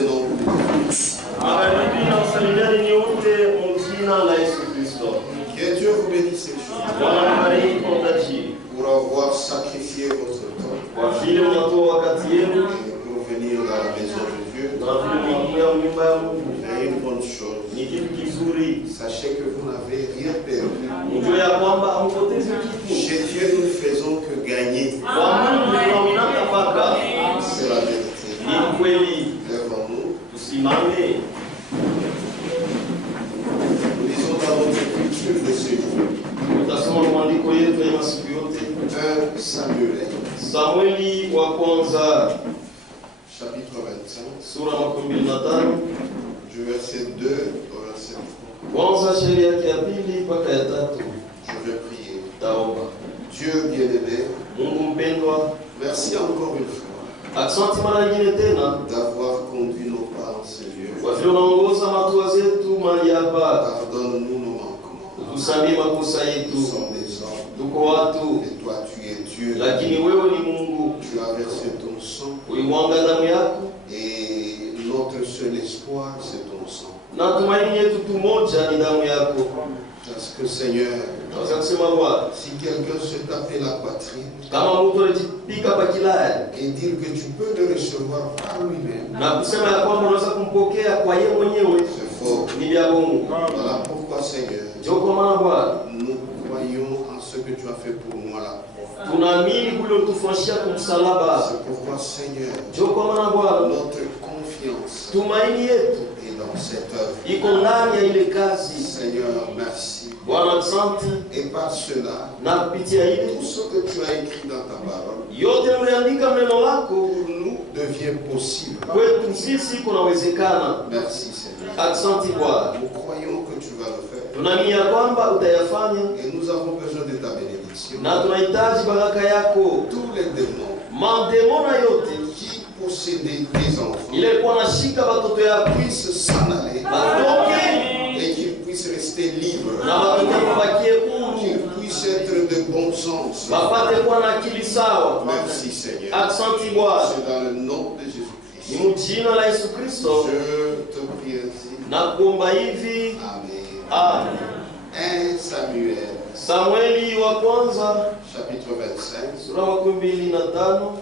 le nom de Jésus. Que Dieu vous bénisse ces jours pour avoir sacrifié votre temps et pour venir dans la maison de Dieu. C'est une bonne chose. Sachez que vous n'avez rien perdu. Chez Dieu, nous ne faisons que gagner. C'est la vérité. Lèvons-nous. Nous lisons dans notre écriture de ce jour. 1 Samuel. Samueli wa kwanza Chapitre 25. sura 25 Du verset 2 au verset 3. kwanza sheria yake ya pili mpaka ya tatu. Je vais prier. Taomba. Dieu bien-aimé, Mungu mpendwa, merci encore une fois asante mara nyingine tena d'avoir conduit nos pas en ce lieu. kwa vile unaongoza hatua zetu mahali hapa. Pardonne-nous nos manquements. Tusamee makosa Nous yetu. sommes des hommes Tuko watu, et toi tu es Dieu. lakini wewe ni Mungu. Tu as versé ton sang Ulimwanga damu yako et notre seul espoir c'est ton sang. na tumaini yetu tu moja ni damu yako. Parce que Seigneur, Tunaweza kusema Bwana, si quelqu'un se tapait la poitrine kama mtu anajipika pa kilaya et dire que tu peux le recevoir par lui-même, na kusema ya kwamba unaweza kumpokea kwa yeye mwenyewe, c'est fort. ni vya Mungu. Voilà pourquoi Seigneur, Ndio kwa maana Bwana, nous croyons en ce que tu as fait pour moi là. tunaamini kule utufanyia kumsalaba. C'est pourquoi Seigneur, Ndio kwa maana Bwana, notre confiance tumaini yetu est dans cette œuvre. iko ndani ya ile kazi. Seigneur, merci. Bwana, asante, Et par cela, na kupitia ile tout ce que tu as écrit dans ta parole yote uliandika neno lako pour nous devient possible. kwetu sisi kunawezekana. Merci Seigneur. Asante Bwana, Nous croyons que tu vas le faire. tunaamini ya kwamba utayafanya Et nous avons besoin de ta bénédiction. na tunahitaji baraka yako. Tous les démons Mademona yote qui possédaient tes enfants ile ilikuwa nashika watoto yako puissent s'en aller batoke et qu'ils puissent rester libres. na watoto wabakie huru, Qu'ils puissent être de bon sens. wapate kuwa na akili sawa. Merci Seigneur. Asante Bwana, C'est dans le nom de ni Jésus-Christ. mjina la Yesu Kristo Je te prie ainsi. na kuomba hivi. Amen. Amen. 1 Samuel, Samueli wa kwanza chapitre 25, sura 25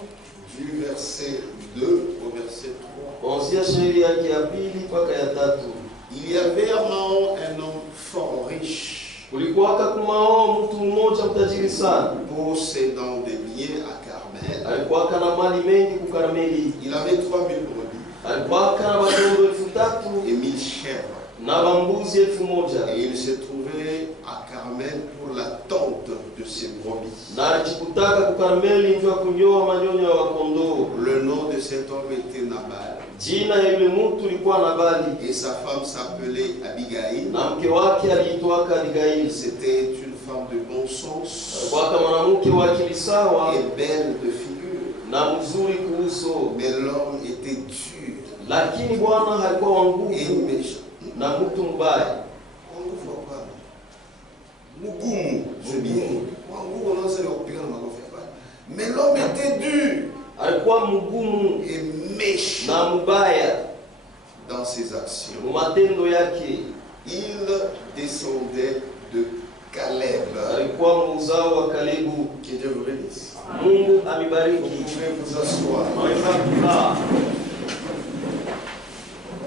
du verset 2 au verset 3. kuanzia sheria yake ya pili mpaka ya tatu. Il y avait à Mahon un homme fort riche, Kulikuwaka kumao mtu mmoja mtajiri sana, possédant des biens à Carmel. alikuwaka na mali mengi ku Karmeli. Il avait 3000 brebis Alikuwaka na watoto 3000 et 1000 chèvres. na bambuzi 1000. Et il se trouvait à Carmel pour la tente de ses brebis. Na alijikutaka ku Karmeli ndio kunyoa manyonyo ya kondoo. Le nom de cet homme était Nabal Jina ya yule mtu lilikuwa Nabali et sa femme s'appelait Abigail. na mke wake aliitwaka Abigaili. C'était une femme de bon sens Alikuwaka mwanamke wa akili sawa et belle de figure. na mzuri kuuso, Mais l'homme était dur lakini Bwana alikuwa wa et nguvu méchant. na mtu mbaya. On ne voit pas. Mugumu, c'est bien. Mais l'homme était dur Alikuwa mgumu et méchant na mbaya dans ses actions. mu matendo yake. Il descendait de Caleb. Alikuwa muzao wa Kalebu. Que Dieu vous bénisse. Mungu Vous amibariki. pouvez vous asseoir. Naweza kukaa.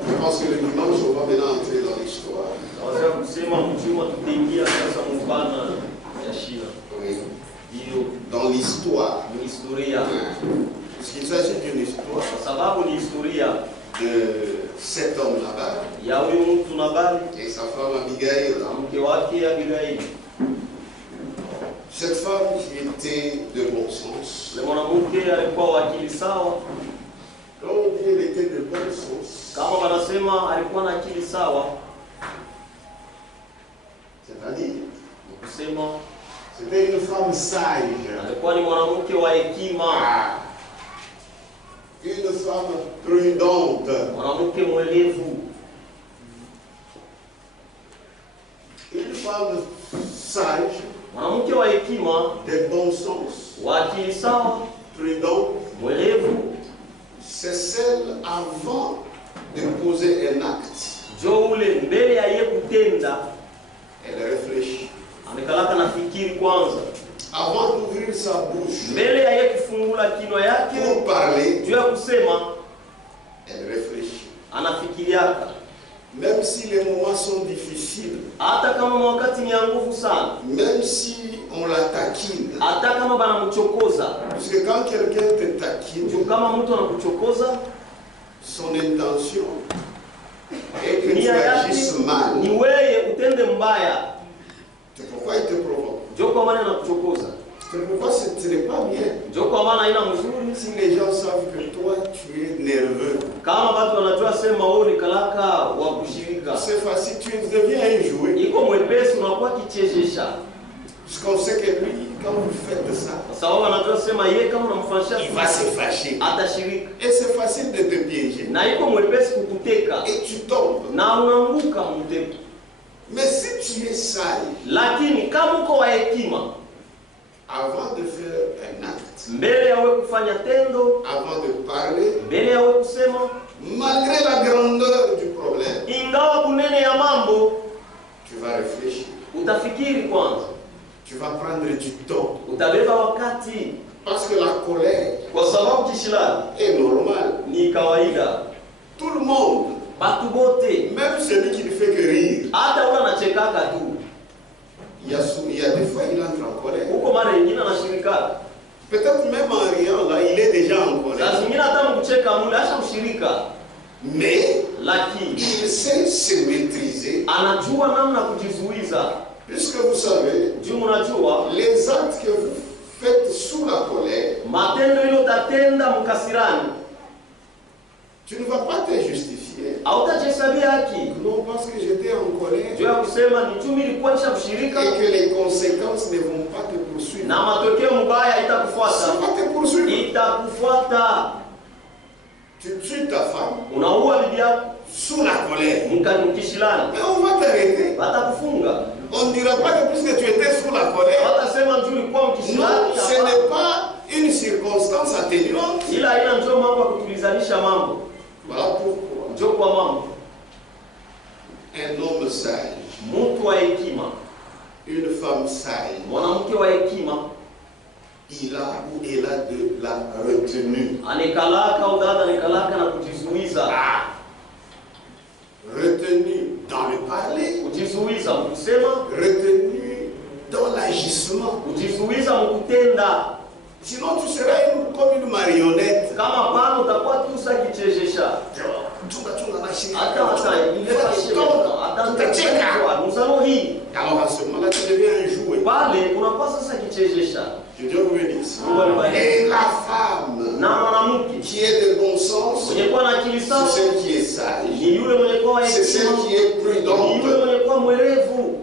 Je pense que le dimanche, on va maintenant entrer dans l'histoire. Naweza kusema mchuma tutaingia sasa mbana ya shina. Oui. Hiyo Dans l'histoire. ni historia. Puisqu'il s'agit d'une histoire Kwa sababu ni historia de cet homme là-bas ya huyu mtu Nabali et sa femme Abigail. na mke wake Abigaili. Cette femme qui était de bon sens. Yule mwanamke alikuwa wa akili sawa. Quand on dit qu'elle était de bon sens, Kama wanasema alikuwa na akili sawa, c'est-à-dire, kusema c'était une femme sage. alikuwa ni mwanamke wa hekima, Une femme prudente. mwanamke mwelevu, Une femme sage, mwanamke wa hekima, de bon sens, wa akili sawa, prudente. mwelevu. C'est celle avant de poser un acte, jo ule mbele ya yeye kutenda elle réfléchit. amekalaka na fikiri kwanza Avant d'ouvrir sa bouche mbele ya yeye kufungula kinywa yake pour parler, juu ya kusema elle réfléchit. anafikiriaka. Même si les moments sont difficiles, Hata kama wakati ni ya nguvu sana, même si on la taquine, hata kama banamchokoza, parce que quand quelqu'un te taquine, juu kama mtu anakuchokoza son intention est que tu nia yake agisses mal. ni wewe utende mbaya, C'est pourquoi il te provoque. ndio kwa maana anakuchokoza, C'est pourquoi ce n'est pas bien. ndio kwa maana haina mzuri. Si les gens savent que toi, tu es nerveux, Kama watu wanajua sema wewe ni kalaka wa kushirika, c'est facile, tu deviens un jouet. iko mwepesi, unakuwa kichezesha, Parce qu'on sait que lui, quand vous faites ça, kwa sababu wanajua sema yeye kama unamfanyisha il va se fâcher. atashirika, Et c'est facile de te piéger. na iko mwepesi kukuteka Et tu tombes. na unaanguka mtego. Mais si tu es sage, Lakini kama uko wa hekima, avant de faire un acte, mbele ya wewe kufanya tendo, avant de parler, mbele ya wewe kusema, malgré la grandeur du problème, ingawa kunene ya mambo, tu vas réfléchir. utafikiri kwanza, Tu vas prendre du temps. utabeba wakati, Parce que la colère kwa sababu kishilani est normale. ni kawaida. Tout le monde, Batu bote, même celui qui ne fait que rire, hata ule anachekaka tu, il y a des fois il entre en colère. huko mara nyingine anashirika. Peut-être même en riant là, il est déjà en colère. Saa zingine hata mkucheka mule asha mshirika, Mais lakini il sait se maîtriser. anajua namna kujizuiza. Puisque vous savez, Juu mnajua les actes que vous faites sous la colère, matendo ile utatenda mkasirani, tu ne vas pas te justifier. hautajihesabia haki. Non, parce que j'étais en colère Juu ya kusema ni chumi ilikuwa nisha mshirika et que les conséquences ne vont pas te poursuivre. na matokeo mbaya Ça itakufuata, va te poursuivre. itakufuata. Tu tues ta femme Unaua bibi yako sous la colère. mkishilani, Mais on va t'arrêter. watakufunga. On ne dira pas que puisque tu étais sous la colère. Watasema juu ulikuwa Non, mkishilani, ce n'est pas une circonstance atténuante. ila haina njoo mambo ya kutulizanisha mambo, Voilà pourquoi njoo kwa mambo. un homme sage, Mtu wa hekima, une femme sage, mwanamke wa hekima il a ou elle a de la retenue. anekalaka udada, anekalaka na kujizuiza. Retenue dans le parler, Kujizuiza mkusema, retenue dans l'agissement. kujizuiza mkutenda. Sinon, tu seras comme une marionnette. Kama pana utakuwa tu sa kichezesha, hata wataileta shida, hata mtacheka msano hii. Alors à ce moment-là, tu deviens un jouet. Pale unakuwa sasa kichezesha. Je Dieu vous bénisse. Mungu Et la femme na mwanamke qui est de bon sens, mwenye kuwa na akili c'est sawa celle qui est sage. ni yule mwenye kuwa C'est celle hekima, qui est ni yule prudente. mwenye kuwa mwerevu.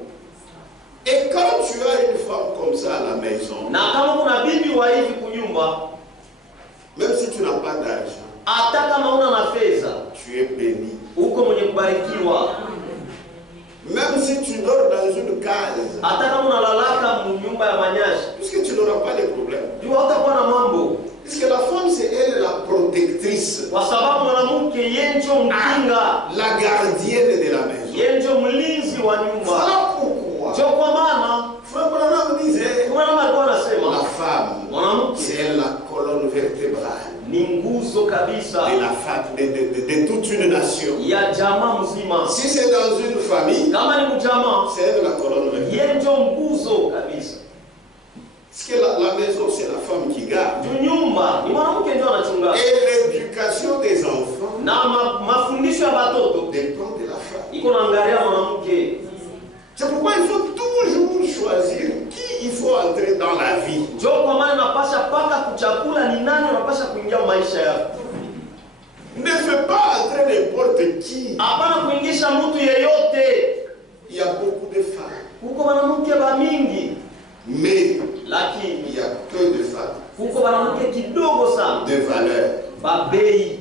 Et quand tu as une femme comme ça à la maison, Na kama kuna bibi wa hivi kunyumba, même si tu n'as pas d'argent, hata kama una na fedha, tu es béni. uko mwenye kubarikiwa. Même si tu dors dans une case, Hata kama unalalaka nyumba ya manyashi, puisque tu n'auras pas de problème. jua hutakuwa na mambo, Puisque la femme, c'est elle la protectrice, kwa sababu mwanamke yeye ndio mkinga, la gardienne de la maison. yeye ndio mlinzi wa nyumba. Voilà pourquoi Ndio kwa maana Frère Branham disait, kuna mama alikuwa la anasema femme, mwanamke c'est elle la colonne vertébrale ni nguzo kabisa de la de toute une nation. ya jamaa mzima. Si c'est dans une famille, Kama ni mjamaa, c'est elle la colonne vertébrale. yeye ndio nguzo kabisa. Parce que la maison, c'est la femme qui garde. Juu nyumba ni mwanamke ndio anachunga, Et l'éducation des enfants na mafundisho ya watoto dépend de la femme. iko naangalia mwanamke. C'est pourquoi il faut toujours choisir qui il faut entrer dans la vie. Ndio kwa maana unapasha paka kuchakula ni nani unapasha kuingia maisha yako. Ne fais pas entrer n'importe qui. Hapana kuingisha mtu yeyote. Il y a beaucoup de femmes, Kuko mwanamke ba mingi, mais lakini il y a peu de femmes kuko mwanamke kidogo sana de valeur. ba bei.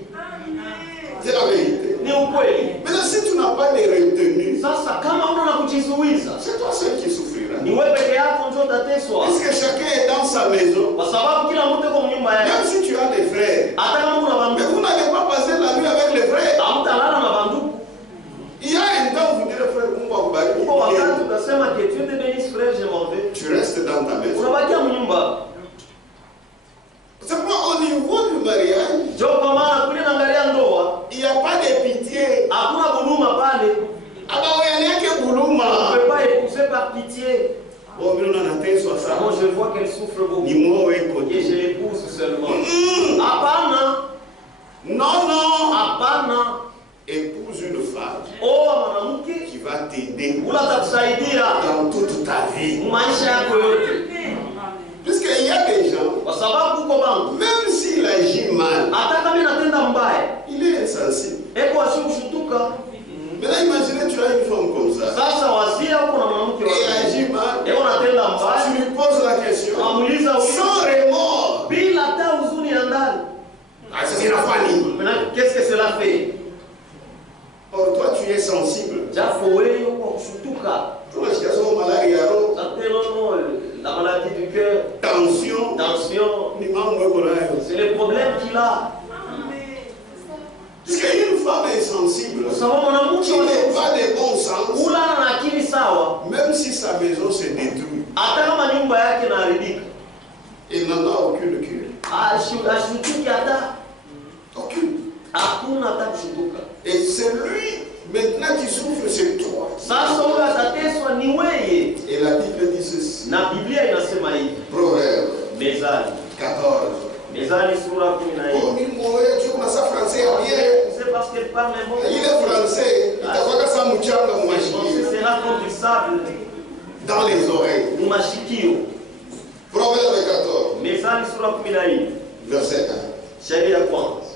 C'est la vérité. Ni ukweli. Maintenant, si tu n'as pas de retenue, Sasa kama una na kujizuiza, c'est toi seul qui souffriras. ni wewe peke yako ndio utateswa, Puisque chacun est dans sa maison, kwa sababu kila mtu yuko mnyumba yake. même si tu as des frères, Hata kama una mais bambu, vous n'allez pas passer la nuit avec les frères. hamtalala femme Oa mwanamke qui va t'aider ula atakusaidia dans toute ta vie. maisha yako yote, Puisqu'il y a des gens, kwa sababu uko bangu, même s'il agit mal, hata kama inatenda mbaya il est insensible. eko asikushutuka. Maintenant, imaginez, tu as une femme comme ça, Sasa wazia uko na mwanamke et wa elle agit mal, eko natenda mbaya, tu lui poses la question, unamuuliza sans remords. bila hata huzuni ya ndani, Ah, c'est la famille. maintenant qu'est-ce que cela fait? Or, toi, tu es sensible. Japo wewe uko kushutuka. Comment est-ce qu'il y a son malaria, Certainement, la maladie du cœur, tension, tension, ni mambo yako nayo. c'est le problème qu'il a. Parce qu'une femme insensible, Kwa sababu mwanamke qui n'est pas de bon sens, ula na akili sawa, même si sa maison se détruit, hata kama nyumba yake inaharibika, il n'en a aucune cure. ashutuki hata, Aucune. hakuna hata kushutuka. Et c'est lui, maintenant qui souffre, c'est toi. Sasa huyo atateswa ni wewe, Et la Bible dit ceci. na Biblia inasema hivi, Proverbe Mezali 14. Mezali sura 14. Oh, mimi mwenyewe tu kuna sa français bien. C'est parce qu'elle parle un bon Il est français, itakuwa sa mchanga français, mwashikio sera comme du sable dans les oreilles. mumashikio. Proverbe 14, Mezali sura 14 verset 1. sheria ya kwanza.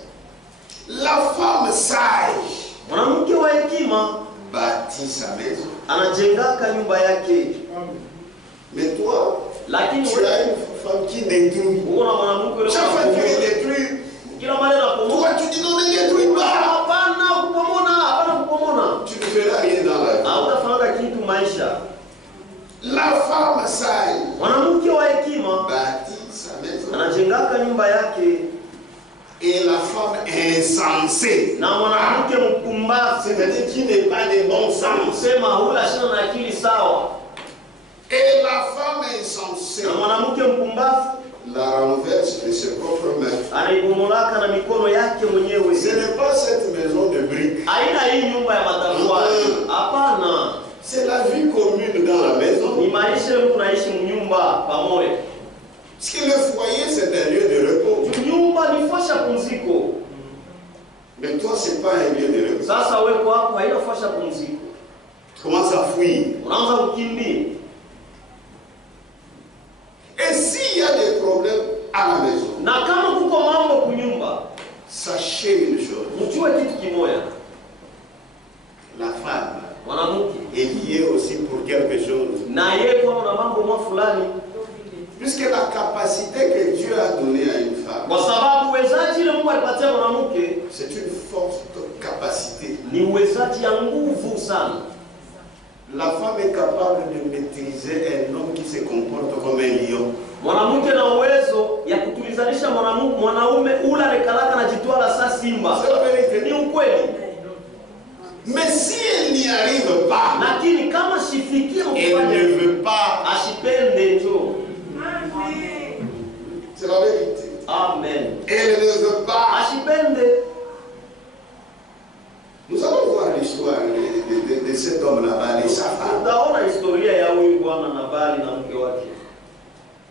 La femme sage Mwanamke wa hekima bâtit sa maison. anajengaka nyumba yake, Mais toi, lakini tu as une femme qui détruit. uko na mwanamke yule Chaque fois que tu anapomoa. es détruit, Kila mara anapomoa, pourquoi tu dis non, ne détruis pas? hapana kupomona, hapana kupomona, Tu ne feras rien dans la vie. hautafanya kitu maisha. La femme sage Mwanamke wa hekima bâtit sa maison. anajengaka nyumba yake, Et la femme insensée, na mwanamke mpumbavu, c'est-à-dire qui n'est pas de bon sens. kusema hula shina na akili sawa, Et la femme insensée na mwanamke mpumbavu la renverse de ses propres mains. anaibomolaka na mikono yake mwenyewe. Ce n'est pas cette maison de briques. Aina hii nyumba ya matafari, hapana. C'est la vie commune dans la maison. Ni maisha ya mtu naishi mnyumba pamoja. Parce que le foyer, c'est un lieu de repos. Nyumba ni fasi ya pumziko. Mais toi, ce n'est pas un lieu de repos. Sasa wewe hapo haina fasi ya pumziko. Tu commences à fuir. Unaanza kukimbia. Et s'il y a des problèmes à la maison, Na kama kuko mambo kunyumba, sachez une chose. mjue kitu kimoja. La femme Mwanamke est liée aussi pour quelque chose. na yeye kwa na mambo mwa fulani, Puisque la capacité que Dieu a donnée à une femme, kwa sababu uwezaji ile Mungu alipatia mwanamke c'est une forte capacité. ni uwezaji ya nguvu sana. La femme est capable de maîtriser un homme qui se comporte comme un lion. Mwanamke na uwezo ya kutulizanisha mwanaume ula rekalaka na jitwala saa simba. C'est la vérité. Ni ukweli. Mais si elle n'y arrive pas, Lakini kama shifikia elle mfanye ne veut pas. ashipende njo. C'est la vérité. Amen. Elle ne veut pas. Ashipende. Nous allons voir l'histoire de cet homme là-bas et sa femme. Utaona historia ya huyu bwana Nabali na mke wake.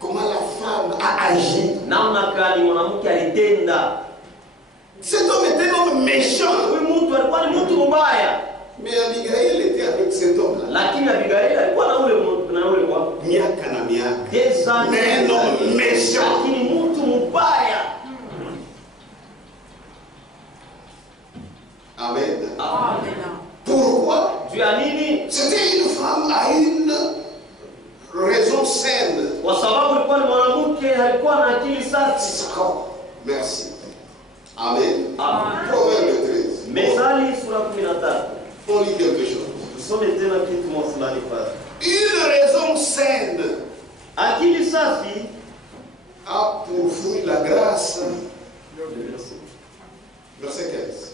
Comment la femme a agi. Namna gani mwanamke alitenda. Cet homme était un homme méchant. Huyu mtu alikuwa ni mtu mbaya. Mais Abigail était avec cet homme-là. Lakini Abigaili alikuwa na ule kwa Miaka na miaka. des années. Mais un homme méchant. Lakini mtu mbaya. Amen. Amen. Pourquoi? Juu ya nini? C'était une femme à une raison saine. Kwa sababu alikuwa ni mwanamke, alikuwa na akili safi. Merci. Amen. Amen. Proverbe 13. Mezali sura 13. On lit quelque chose. Tusome tena kitu mwa fulani pale. Une raison saine Akili safi a pour fruit la grâce. Verset 15.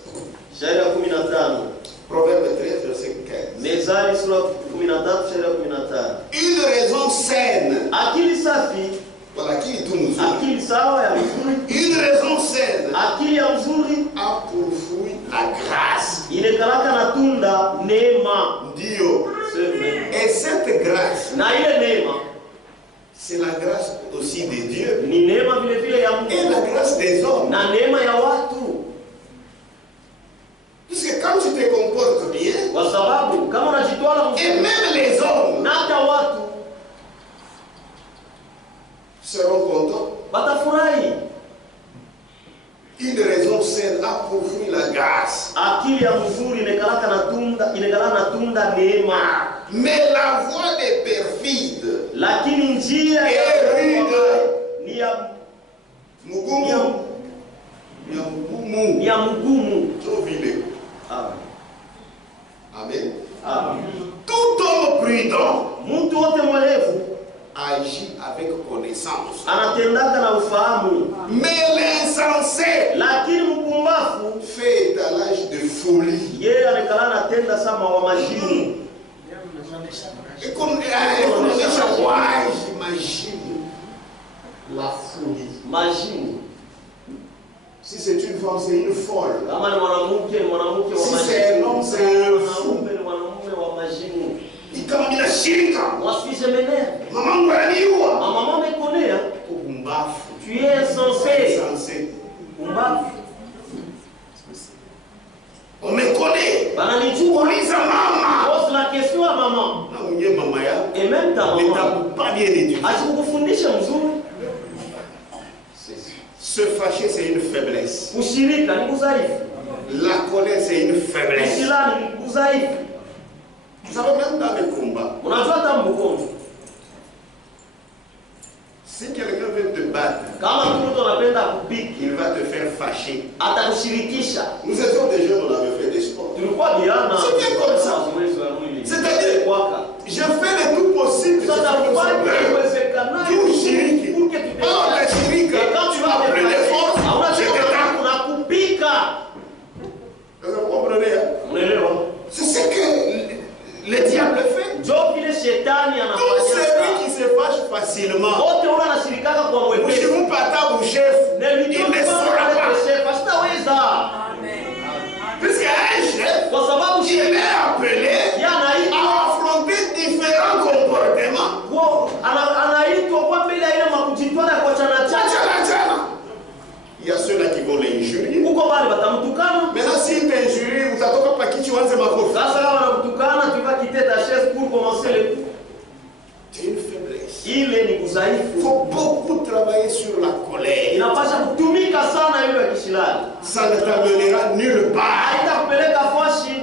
shairi ya 15. Proverbe 13, verset 15. Mezali sura 13 shairi ya 15. Une raison saine. Akili safi, Voilà qui est tout nous. akili sawa ya mzuri, Une raison saine akili ya mzuri a pour fruit la grâce. inekalaka na tunda neema. Dieu. Sema. Et cette grâce, Na ile neema c'est la grâce aussi de Dieu ni neema vile vile ya et Mungu la grâce des hommes. na neema ya watu. Puisque quand tu te comportes grâce. Akili ya mzuri inekalaka na tunda neema. Mais la voie des perfides Lakini njia ya ni ya mugumu. Ni ya mgumu. Amen. Amen. Tout homme prudent Mtu wote mwerevu agit avec connaissance. anatendaka na ufahamu. Mais l'insensé Lakini mpumbavu fait étalage de folie. yeye anekala anatenda sama wa majimu. Economia wise, imagine la folie. Majimu. Si c'est une femme, c'est une folle. Kama ni mwanamke wa Si majimu. c'est un homme, c'est un fou. Mwanaume ni mwanamume wa majimu. Kama mina shirika, Wasisemenea. mamangu ananiua. Mama amekonea. Kumbafu. Tu es censé. Insensé. Kumbafu. On me connaît. Bananijua. Uliza mama. Pose la question à maman. Na mwenye mama yako. Et même ta Ne maman. t'a pas bien éduqué. Asikufundisha mzuri. Se fâcher, c'est une faiblesse. Kushirika ni udhaifu. La colère, c'est une faiblesse. Kusilani ni udhaifu. Vous savez, même dans les combats, Unajua hata mbukongo. si quelqu'un veut te battre, Kama mtu anapenda kupiki, il va te faire fâcher. atakushirikisha. Nous étions des jeunes, on avait fait des sports. Tulikuwa biana. C'était comme ça. Mazoezi ya mwili. C'est-à-dire, Kwaka. je fais le tout possible. Sasa kufanya iwezekanayo Ushiriki. pour que tu te Oh, la shirika. Et quand tu vas te Après l'effort, je te tape. kuna kupika. Vous comprenez, hein? Unaelewa? C'est ce que le diable fait. Ndio vile shetani Tout celui anafanya. qui se fâche facilement, Wote unashirikaka kwa mwepesi. usimpata au chef, il ne saura pas. Puisqu'un chef, Kwa sababu il est appelé anaitwa à affronter différents comportements. anaitwa kwa mbele ya ile makujitwala kwa chana chana. Il y a ceux-là qui vont l'injurier. Huko bali batamtukana. Maintenant, s'il t'injurie, utatoka pa kichi uanze makofi. Sasa kama wanakutukana, tu vas quitter ta chaise pour commencer le coup. C'est une faiblesse. Ile ni Il udhaifu. faut beaucoup travailler sur la colère. Inapasha kutumika sana ile ya kishilani. Ça ne t'amènera nulle part. Haitakupeleka fashi.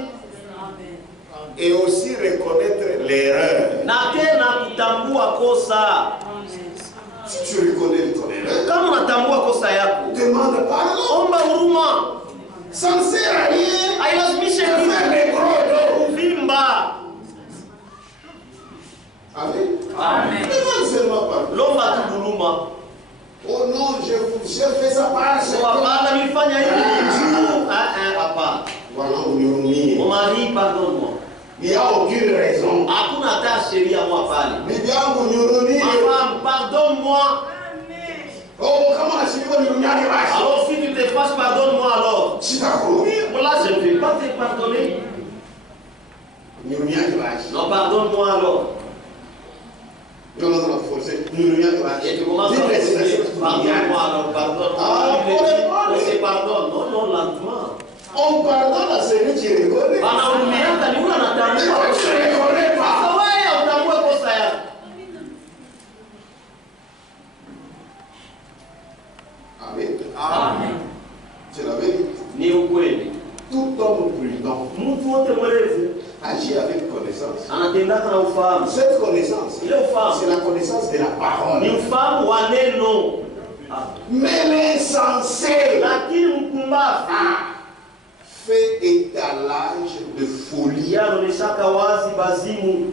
Et aussi reconnaître l'erreur. Na tena kutambua kosa. Si tu reconnais ton erreur, Kama unatambua kosa yako, demande pardon. omba huruma. Ça ne sert à rien. Hailazimishe De faire des gros dos. kuvimba. Amen. Amen. Demande seulement pardon. Lomba tu huruma. Oh non, j'ai fait ça par ce Kwa baba nilifanya hivi juu. Hapana. Voilà, on y Mon mari, pardonne-moi. Il n'y a aucune raison. Hakuna hata sheria mwa pale. Bibi yangu nyuruni. Ma femme, pardonne-moi. Oh, kama nashirika nirunyani basi. Alors si tu te fâches, pardonne-moi alors. Sitakurumia. Moi là, je ne vais pas te pardonner. Nirunyani basi. Non, pardonne-moi alors. Non, non, non, forcé. Nirunyani basi. Et tu commences à répéter, pardonne-moi alors, pardonne-moi. Ah, On se pardonne. Non, non, lentement. On pardonne à celui qui reconnaît. Anahurumiaka ni ule anatambua. Mais tu ne reconnais pas. Sasa wewe utambue kosa yako. Amen. Amen. C'est la vérité. Ni ukweli. Tout homme prudent Mtu wote mwerevu agit avec connaissance. anatendaka na ufahamu. Cette connaissance, Ile ufahamu c'est la connaissance de la ni parole. ufahamu wa neno. Mais l'insensé Lakini mpumbavu fait étalage de folie. yeye anaonyeshaka wazi bazimu.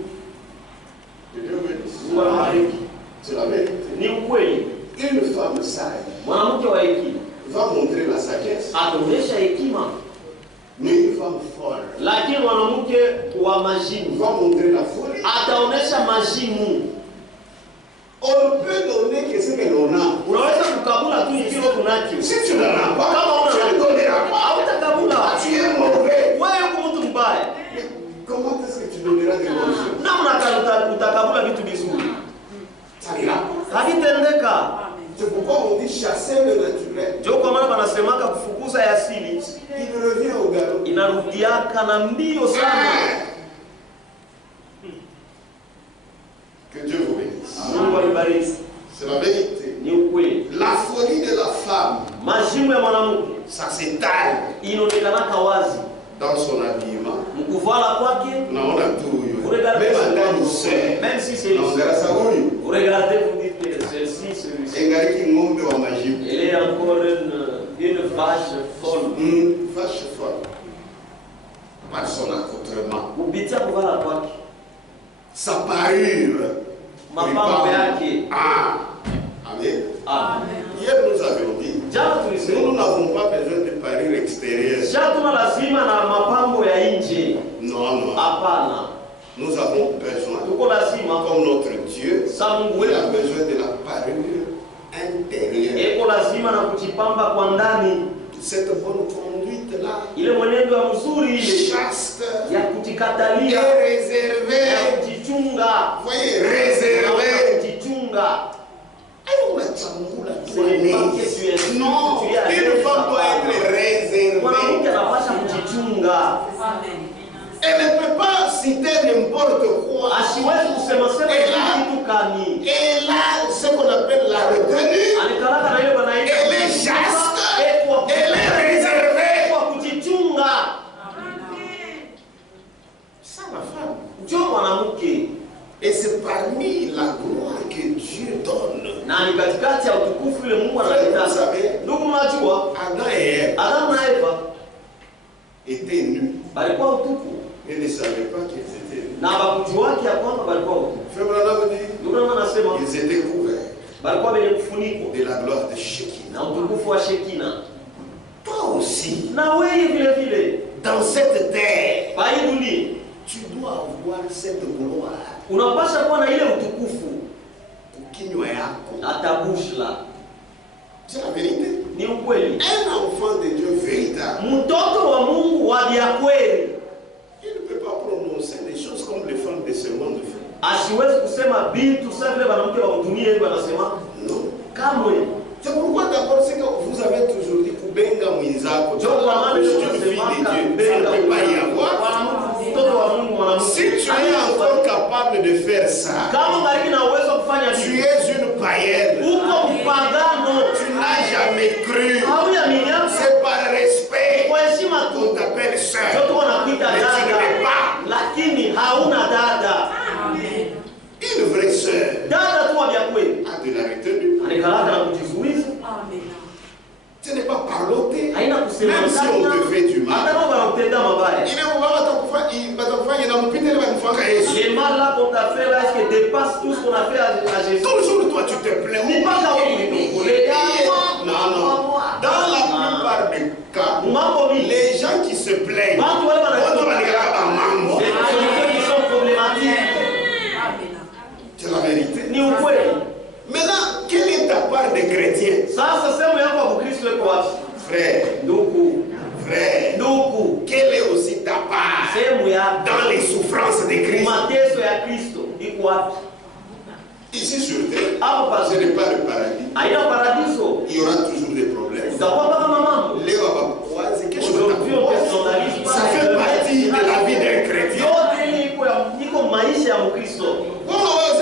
Que Dieu bénisse. Mungu awabariki. C'est la vérité. Ni ukweli. Une femme sage Mwanamke wa hekima va montrer la sagesse, ataonyesha hekima, mais une femme folle lakini mwanamke wa majimu va montrer la folie. ataonyesha majimu. On peut donner que ce que l'on a. Unaweza kukabula tu ikiwa kunacho. Si tu n'en as pas, Kama tu ne donneras pas. hautakabula, Tu es mauvais. wewe uko mtu mbaya. Comment est-ce que tu donneras des bonnes choses? Namna utakabula vitu vizuri Ça n'ira pas. havitendeka. C'est pourquoi on dit chasser le naturel. Ndio kwa maana wanasemaka kufukuza ya asili Il revient au galop. inarudiaka na mbio sana. Que Dieu vous bénisse. Mungu alibariki. C'est la vérité. Ni ukweli. La folie de la femme, Majimu ya mwanamke ça s'étale. inaonekanaka wazi. Dans son habillement, Mkuvala kwake, tunaona tu huyu. vous regardez même si c'est naongelea huyu. vous regardez, vous dites que celle-ci, celui-ci, Engaliki ng'ombe wa majibu. elle est encore une vache folle. Vache folle. Par son accoutrement. Kupitia kuvala kwake, Sa parure. mapambo yake. Amen. Amen. Hier nous avions dit, Jana nous tulisema n'avons pas besoin de parure extérieure. hatuna lazima na mapambo ya nje. Non, non. Hapana, Nous avons besoin, tuko lazima comme notre Dieu, sa Mungu il a wetu besoin de la parure intérieure. eko lazima na kujipamba kwa ndani, Cette bonne conduite-là, ile mwenendo wa mzuri ile chaste ya et kujikatalia, ya réservée. kujichunga, Voyez, réservée. kujichunga. Non, une femme doit être réservée. Mwanamke anapasha kujichunga, Elle ne peut pas citer n'importe quoi. asiwezi kusema sema kitu kani. Elle a ce qu'on appelle la retenue. Alikalaka na ile wanaita Elle est chaste. Elle est réservée. kwa kujichunga. Ça, ma femme. Ndio mwanamke, Et c'est parmi la gloire que Dieu donne. na ni katikati ya utukufu ile Mungu Vous analeta. savez, Ndugu, mnajua Adam et Ève Adamu na Eva étaient nus. balikuwa utupu Ils ne savaient pas qu'ils étaient nus. na bakuji wake ya kwamba balikuwa utupu. Frère Branham dit, Ndugu, naona nasema ils étaient couverts balikuwa wenye kufunikwa de la gloire de Shekinah. na utukufu wa Shekina. Toi aussi, Na wewe vile vile dans cette terre, kwa hii dunia tu dois avoir cette gloire. unapasha kuwa na ile utukufu Kinywa yako. hata bushla. C'est la vérité. Ni ukweli, Un enfant de Dieu véritable, mtoto wa Mungu wa vya kweli il ne peut pas prononcer des choses comme les femmes de ce monde font. asiwezi kusema vitu sasa vile wanawake wa dunia hivi wanasema Non. kamwe. C'est pourquoi d'abord, c'est que vous avez toujours dit Kubenga Mwinzako. Ndio kwa maana Je leo suis une fille tunasema de Dieu. Ça benga ne peut pas y avoir. mtoto wa Mungu mwanamke. Si tu es encore capable de faire ça, Kama bariki na uwezo wa kufanya tu hivi, es une païenne. uko mpagano, Tu n'as jamais cru. hauya miniamu C'est par respect kwa heshima qu'on tu t'appelle sœur. ndio wanakuita Mais tu ne dada, l'es pas. lakini hauna dada. Une vraie sœur Dada tu wa vya kweli a de la retenue. anikalaka na kujizuiza, Ce n'est pas parloter. haina kusema Même si on te fait du mal. hata kama wanakutenda mabaya. Il est mauvais, il n'a pas de Les mal là qu'on t'a fait là, est-ce que dépasse tout ce qu'on a fait à Jésus? Toujours toi tu te plains. Ni pas là où il Non, non. Dans la plupart des cas, les gens qui se plaignent, on doit les regarder en mambo. c'est ceux qui sont problématiques. C'est la vérité. Ni ukweli. Maintenant, quelle est ta part de chrétien? Sasa sehemu yako ya Ukristo iko wapi? Frère, Ndugu, frère, ndugu, quelle est aussi ta part sehemu yako dans les souffrances de Christ? mateso ya Kristo iko wapi? Ici sur terre, Hapo ce pazuri. n'est pas le paradis. Haina paradiso. Il y aura toujours des problèmes. Utakuwa kama mambo. Léo va croiser quelque chose. Aujourd'hui on personnalise pas. Ça fait partie de la vie d'un chrétien. Yote ile iko maisha ya Mkristo.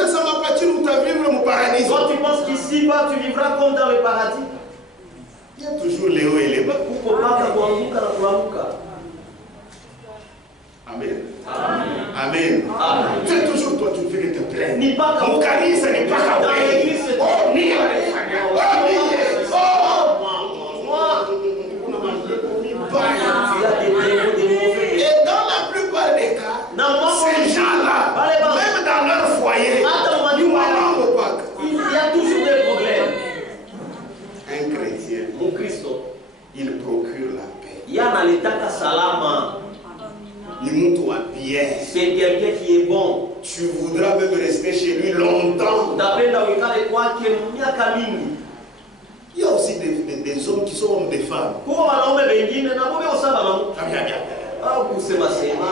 Ça va partir où tu vas vivre au paradis. Quand tu penses qu'ici bas tu vivras comme dans le paradis, Il y a toujours les hauts et les bas. uko paka kuanguka na kuamka. Amen. Amen. Amen. C'est toujours toi, tu ne fais que te plaindre. Ni paka Mon kanisa n'est pas qu'à dans l'église c'est Oh, ni moi. Il y a des démons, des mauvais. Et dans la plupart des cas, Dans mon ces gens-là, même dans leur foyer, ils vont au Pâques. il y a toujours des problèmes. Un chrétien, Mon Kristo, il procure la paix. yana litaka salama. Ni mtu wa bien. C'est quelqu'un qui est bon. Tu voudras même rester chez lui longtemps. Utapenda uikale kwake miaka mingi. Il y a aussi des hommes qui sont hommes des femmes. Kuko wanaume wengine na bobe usaba na mtu. Ah, bien, bien. Au kusema sema.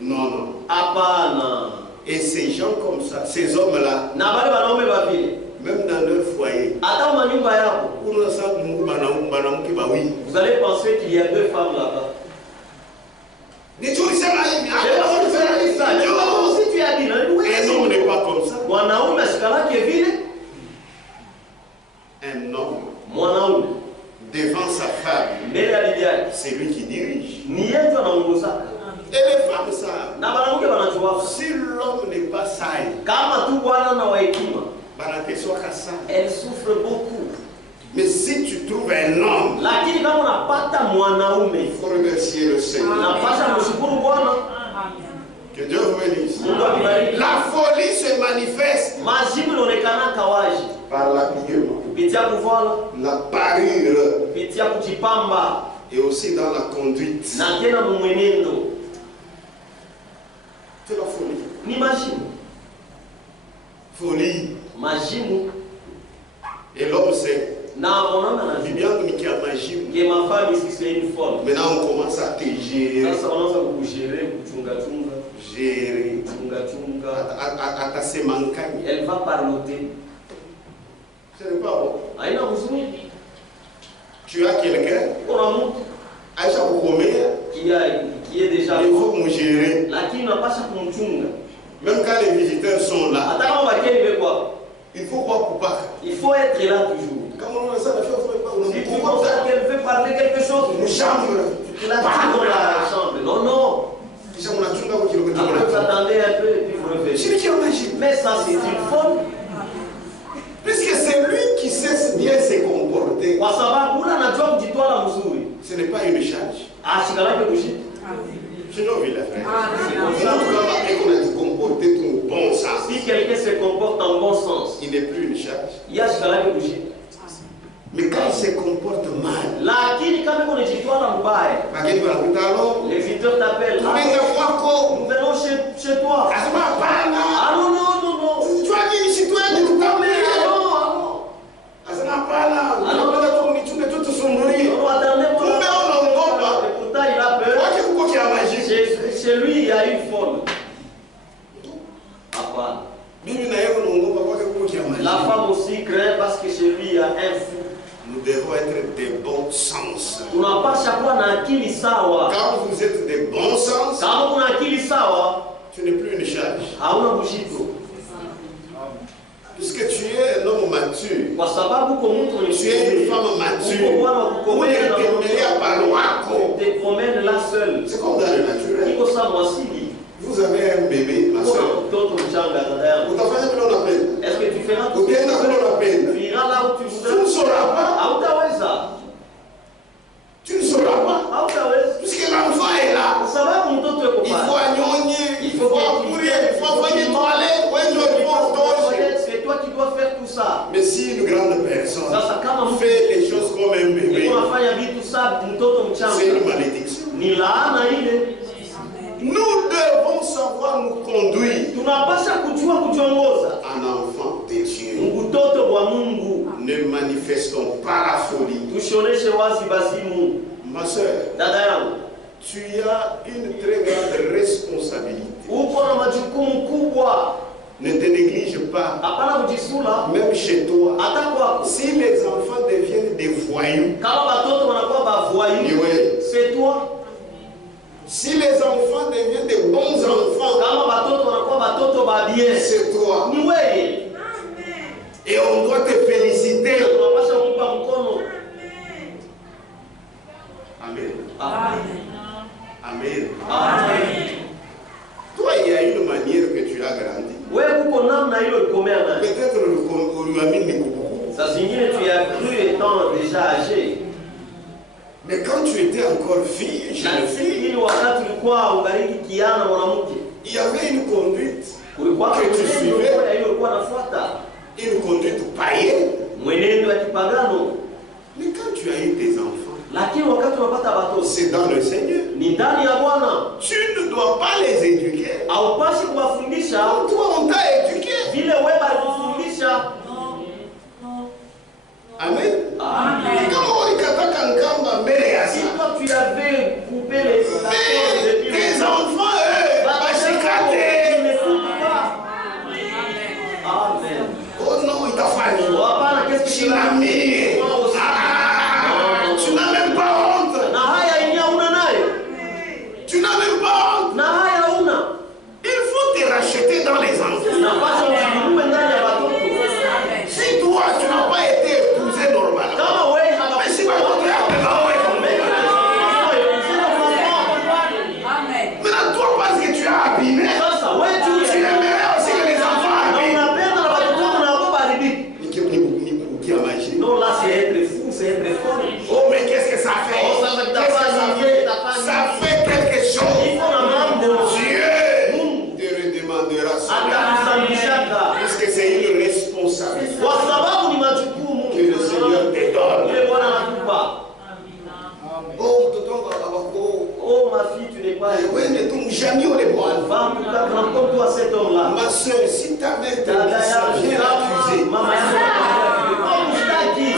Non, non. Hapana. Et ces gens comme ça, ces hommes-là, Na wale wanaume wavile. même dans leur foyer, Hata manyumba yako. vous Vous allez penser qu'il y a deux femmes là-bas. Si tu as dit, un homme n'est pas comme ça. mwanaume asikalake vile, Un homme, mwanaume c'est lui qui dirige. Ni yeye ndio anaongoza. Et les femmes savent. Na wanawake wanajua. Si l'homme n'est pas sage, Kama tu bwana na hekima, banateswaka sana. elle souffre beaucoup. Mais si tu trouves un homme, Lakini kama unapata mwanaume, il faut remercier le Seigneur. unapasha mshukuru Bwana. Que Dieu vous bénisse. Mungu akubariki. La folie se manifeste Majibu inaonekana kawaji par l'habillement, kupitia kuvala, la parure kupitia kujipamba et aussi dans la conduite. na tena mwenendo. C'est la folie. Ni majibu. Folie. Majibu Et l'homme sait. na mwanaume anajua. Bibi yangu nikiamajibu. Que ma femme ici c'est une folle. Maintenant on commence à te gérer. Sasa wanaanza kukugere, kuchunga chunga, Gérer. chunga chunga. À se manquer. Elle va parloter. Ce n'est pas bon. Haina huzuni. Tu as quelqu'un, Kuna mtu Aïcha Koukomé, qui est déjà il faut me gérer. lakini unapasha kumchunga. Même quand les visiteurs sont là, Hata kama wakeni wekwa, il faut voir Poupa. il faut être là toujours. Quand on a ça, Si tu penses qu'elle veut parler quelque chose, Une chambre. tu la dis dans la chambre. Non, non. Après, vous attendez un peu et puis vous revenez. Mais ça, c'est une folle. Puisque c'est lui qui sait bien se comporter, Kwa sababu ule anajua kujitwala mzuri. ce n'est pas une charge. Ashikalake kushika. Sinon, il a fait. On a dit comporter ton bon sens. Si quelqu'un se comporte en bon sens, Il n'est plus une charge. il y a ashikalake kushika. Mais quand il se comporte mal, Lakini kama uko unajitwala mbaya, les visiteurs t'appellent. tu viens de voir quoi? Nous venons chez toi. Ah, c'est pas pas là. Ah non, non, non, non. Tu as dit ici, toi, tu Ah t'as non, ah non. Ah, c'est pas là. Alors, Tu peux tout se mourir. Non, attendez, Kumbe unaogopa. et pourtant il a peur. Wacha kuko kia maji. Chez lui, il y a une folle. Hapana. Bibi na yeye unaogopa wacha kuko kia maji. La femme aussi craint parce que chez lui, il y a un fou. Nous devons être des bons sens. Tunapasha kuwa na akili sawa. Quand vous êtes des bons sens, Kama kuna akili sawa, tu n'es plus une charge. hauna bushito. Puisque tu es un homme mature, Kwa sababu uko mtu mwenye tu es une femme uko mature, bwana wa vous kukomea na n'êtes pas loin. te promène là seul. C'est comme dans le naturel. Iko sawa mwasili. Vous avez un bébé, ma soeur. Kuna mtoto mchanga dada yangu. Utafanya vile unapenda. Est-ce que tu feras tout Ukienda vile unapenda. Tu iras là où tu Tu ne voudras. sauras pas. Hautaweza. Tu ne sauras pas. Hautaweza. Puisque l'enfant est là. Kwa sababu mtoto yuko Il faut pale. agnogner, il faut courir, il faut envoyer toilette, il faut toucher. C'est toi qui dois faire tout ça. Mais si une grande personne Sasa kama mtu fait les choses comme un bébé, unafanya vitu sa mtoto c'est mchanga, une malédiction. ni laana ile. Nous devons savoir nous conduire Tunapasha kujua kujiongoza. en enfant de Dieu. Mtoto wa Mungu. Ne manifestons pas la folie. Tushoneshe wazi bazimu. Ma soeur, Dada yangu, tu as une très grande responsabilité. uko na majukumu kubwa. Ne te néglige pas, Hapana kujisula. même chez toi. Hata kwako. Si les enfants deviennent des voyous, Kama watoto wanakuwa bavoyu, ouais. c'est toi. Si les enfants deviennent des bons enfants, Kama watoto wanakuwa watoto ba bien, c'est toi. ni wewe. Et on doit te féliciter. Tunapasha kumpa mkono. Amen. Amen. Amen. Amen. Toi, il y a une manière que tu as grandi. Wewe kuko namna hilo likomea nayo. Peut-être uliamini beaucoup. Saa zingine tu as cru étant déjà âgé. Mais quand tu étais encore fille, jeune fille, Lakini wakati ulikuwa ungaliki kiana mwanamke, il y avait une conduite, kulikuwa Que tu mwenendo suivais. mmoja hiyo ulikuwa nafuata, une conduite païenne. mwenendo ya kipagano. Mais quand tu as eu tes enfants, Lakini wakati unapata watoto c'est dans le Seigneur. ni ndani ya Bwana, Tu ne dois pas les éduquer. haupashi kuwafundisha Toi, on t'a éduqué. vile wewe alikufundisha. Amen. Amen. Kama ulikataka nkamba mbele ya Si saa, toi tu avais coupé les mais tes enfants, eux, bashikate. ne coupent pas. Amen. Oh non, il t'a fallu. Hapana, qu'est-ce que tu as Chinamie. Ah, tu n'as même pas honte. na haya yenyewe una nayo, Tu n'as même pas honte. na haya una. Il faut te racheter dans les enfants. Unapaswa usinunue ndani ya watoto. Si toi, tu n'as pas été épousé normalement, Kama wewe Jamy Oleboine. Va en tout cas, rencontre-toi cet homme-là. Ma soeur, si ta mère te dit ça, viens l'accuser.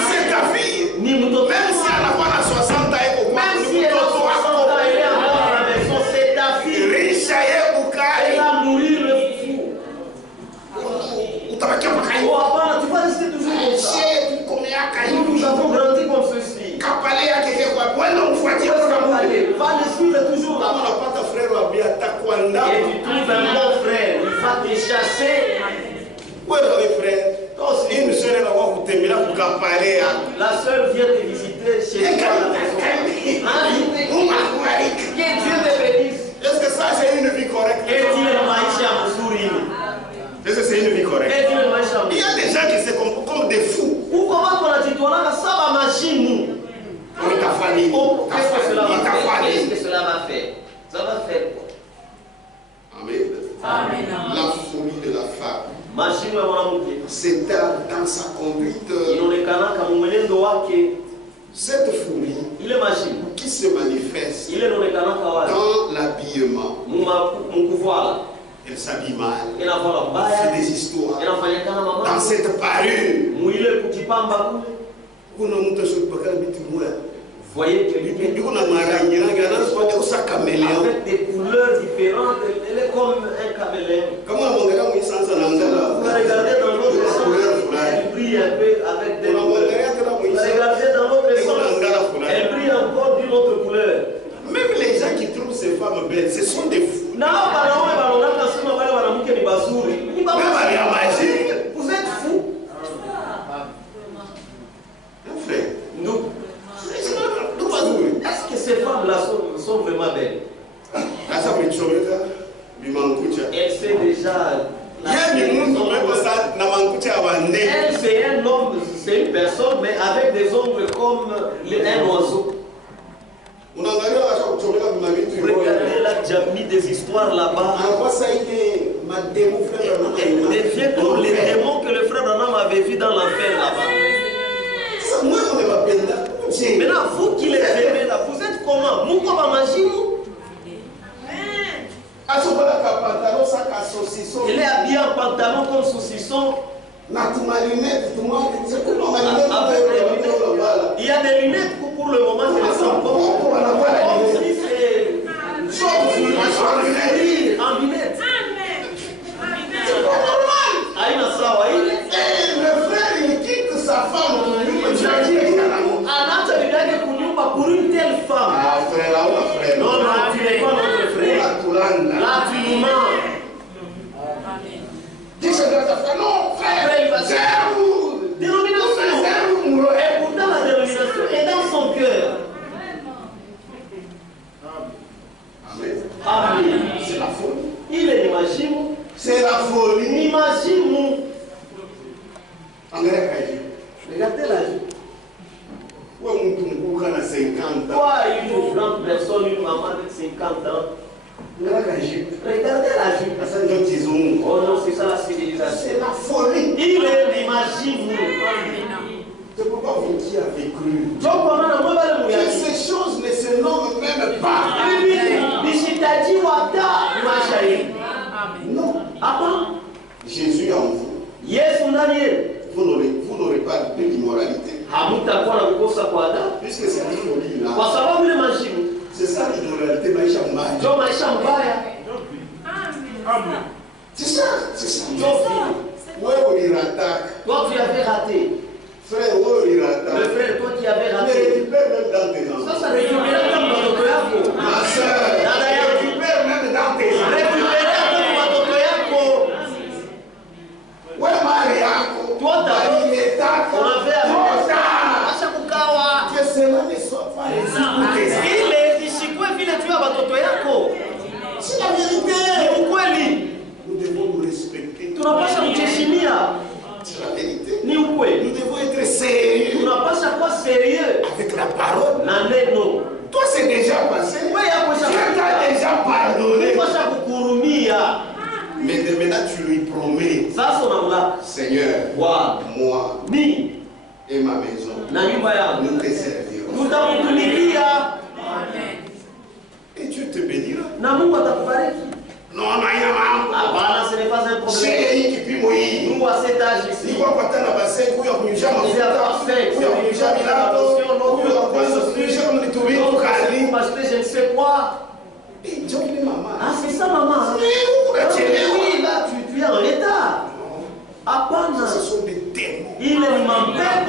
C'est ta fille. Même si elle n'a pas 60 ans, même si elle a 60 ans, elle est encore à la maison, c'est ta fille. Elle va nourrir le fou. Tu vas rester toujours comme ça. Nous avons grandi comme ceci. Va le suivre toujours. Et tu trouves un bon frère, il va te chasser. Une soeur la soeur vient te visiter chez toi à la maison. Que Dieu te bénisse. Est-ce que ça c'est une vie correcte? Est-ce que c'est une vie correcte? Il y a des gens qui se comportent comme des fous. Pour ta famille. Qu'est-ce que cela va faire? Ça va faire quoi? Amen. Amen. La folie de la femme. C'est dans sa conduite. Cette folie qui se manifeste dans l'habillement. Elle s'habille mal. C'est des histoires. Dans cette parure. Voyez que avec des couleurs différentes, elle est comme un caméléon. Vous la regardez dans l'autre sens, elle brille un peu avec des couleurs. Vous la regardez dans l'autre sens, elle brille encore d'une autre couleur. Même les gens qui trouvent ces femmes belles, ce sont des fous. Vous êtes fous. Frère. Nous. Est-ce que ces femmes-là sont vraiment belles? Elle sait déjà. Elle, c'est un homme, c'est une personne, mais avec des ongles comme un oiseau. Regardez là, j'ai mis des histoires là-bas. Elle devient comme les démons que le frère Branham avait vu dans l'enfer là-bas. Maintenant, vous qui les aimez là, vous êtes comment? Il est habillé en pantalon comme saucisson. Il y a des lunettes pour le moment, c'est les tampons. En lunettes. Le frère, il quitte sa femme. Pour une telle femme. Ah, frère. Non, tu n'es pas notre frère. Là, tu nous mens. Non, frère. Après, il va dire dénomination. Et pourtant, la dénomination est dans son cœur. Amen. Amen. C'est la folie. Il est imagine. C'est la folie. Imagine-nous. Regardez la vie. Toi, une grande personne, une maman de 50 ans. Regardez la vie. Oh non, c'est ça la civilisation. C'est la folie. Il est imagine. C'est pourquoi vous qui avez cru. Que ces choses ne se nomment même pas. Non. Ah bon? Jésus en vous. Yes, vous n'aurez pas de l'immoralité. Puisque c'est une folie là. C'est ça l'immoralité, Maïcha Mbaya. C'est ça. Ouais, il attaque. Toi, tu avais raté. Frère, ouais, il attaque. Le frère, toi qui avais raté. Mais récupère même dans tes enfants. Ça récupère comme dans ton yako. Ma soeur, récupère même dans tes enfants. Récupère comme dans ton yako. Ouais, Mariako. Toi, on avait que cela ne soit pas c'est la vérité. Nous devons nous respecter. C'est la vérité. Nous devons être sérieux avec la parole. Toi, c'est déjà passé. Dieu t'a déjà pardonné. Mais maintenant, tu lui promets, Seigneur, moi et ma maison, nous te servirons. Et Dieu te bénira.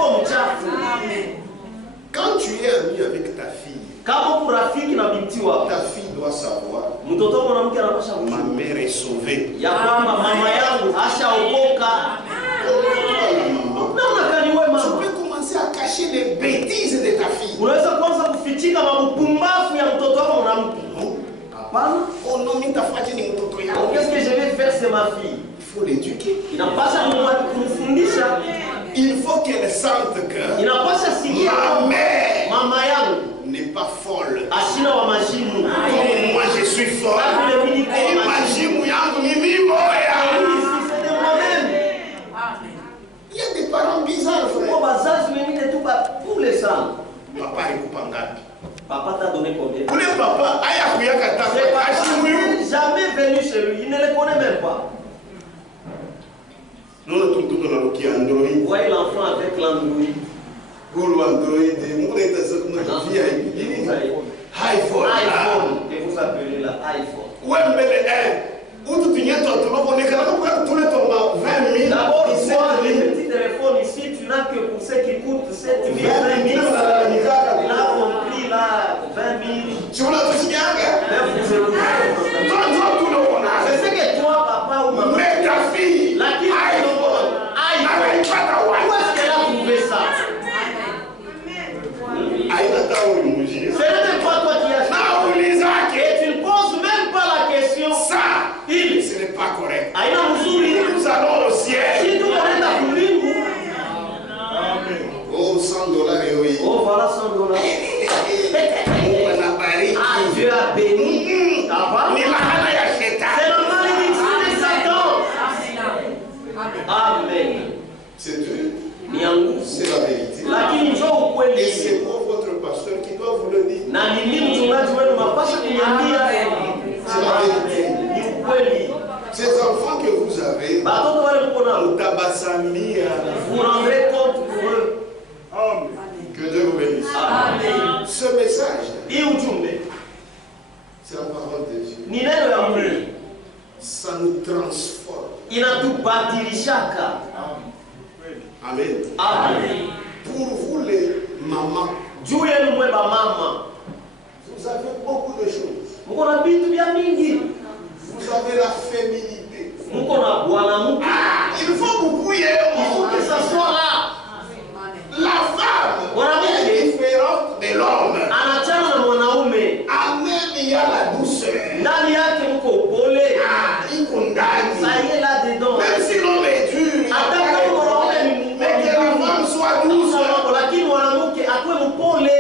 roho mchafu. Quand tu es ami avec ta fille, Kama urafiki na binti wako, ta fille doit savoir, mtoto mwanamke anapaswa ma kujua mère est sauvée. ya kwamba mama yangu ashaokoka. Namna gani wewe Tu mama peux commencer à cacher les bêtises de ta fille. unaweza kuanza kufichika mabupumbavu ya mtoto wako mwanamke? Hapana. Oh non, mais ta fille ni mtoto yako. Qu'est-ce que je vais faire, c'est ma fille. Il faut l'éduquer. Inapaswa kumfundisha, Il faut qu'elle sente que inapaswa sikia ma mère mama yangu n'est pas folle. ashina wa majimu. Comme moi je suis folle. Et majimu yangu ni mimi moya. C'est de moi-même. Il y a des parents bizarres, frère. Kwa bazazi wengine tu pule sana. Papa alikupa ngapi? Papa t'a donné combien? Ule papa haya kuyaka C'est taka pas ashimu. jamais venu chez lui, il ne le connaît même pas. Nous tout dans le qui Android. Vous voyez l'enfant avec l'Android. Pour Android, mon état c'est comme une vie iPhone. iPhone, que vous appelez là, iPhone. Ouais, mais où tu viens toi, tu vas connaître quand tous les tombes 20 000. D'abord, toi, les petits téléphones ici, tu n'as que pour ceux qui coûtent 7 000, 20 000. Il a compris là, 20 000. Sur la touche bien, Même vous écoutez. tout le monde a. C'est ce que toi, papa ou maman, Mais ta fille, la qui iPhone, iPhone. Où est-ce qu'elle a trouvé ça? Ce n'est même pas toi qui as fait. Et tu ne poses même pas la question. Ça, Il. ce n'est pas correct. Aina mzuri. Nous allons au ciel. Si tu unaenda kulingu. Oh, $100 et oui. Oh, voilà $100. Ah, Dieu a béni. C'est la malédiction de Satan. Amen. C'est Dieu. C'est la vérité. Lakini njoo ukweli. Et c'est pour votre pasteur qui doit vous le dire. Na ni mimi mchungaji wenu mapasha kuniambia C'est la vérité. ni ukweli. Ces enfants que vous avez, Batoto wale mko nao, Utabasamia. vous rendrez compte pour eux. Que Dieu vous bénisse. Amen. Ce message, Hii ujumbe c'est la parole de Dieu. ni neno ya Mungu, Ça nous transforme. inatubadilishaka. Amen. Amen. Pour vous les mamans, Juu yenu mwe bamama, vous avez beaucoup de choses. mko na vitu vya mingi, Vous avez la féminité. mko na bwanamke. Il faut beaucoup y Il faut que ça soit là. La femme Mwanamke est différente de l'homme. anachana na mwanaume, En elle, il y a la douceur. ndani yake mko upole. Iko ndani. Ça y est là dedans. Même si l'homme est dur, Hata kama mwanaume ni mais que la femme soit douce. mgumu, lakini mwanamke akuwe mpole.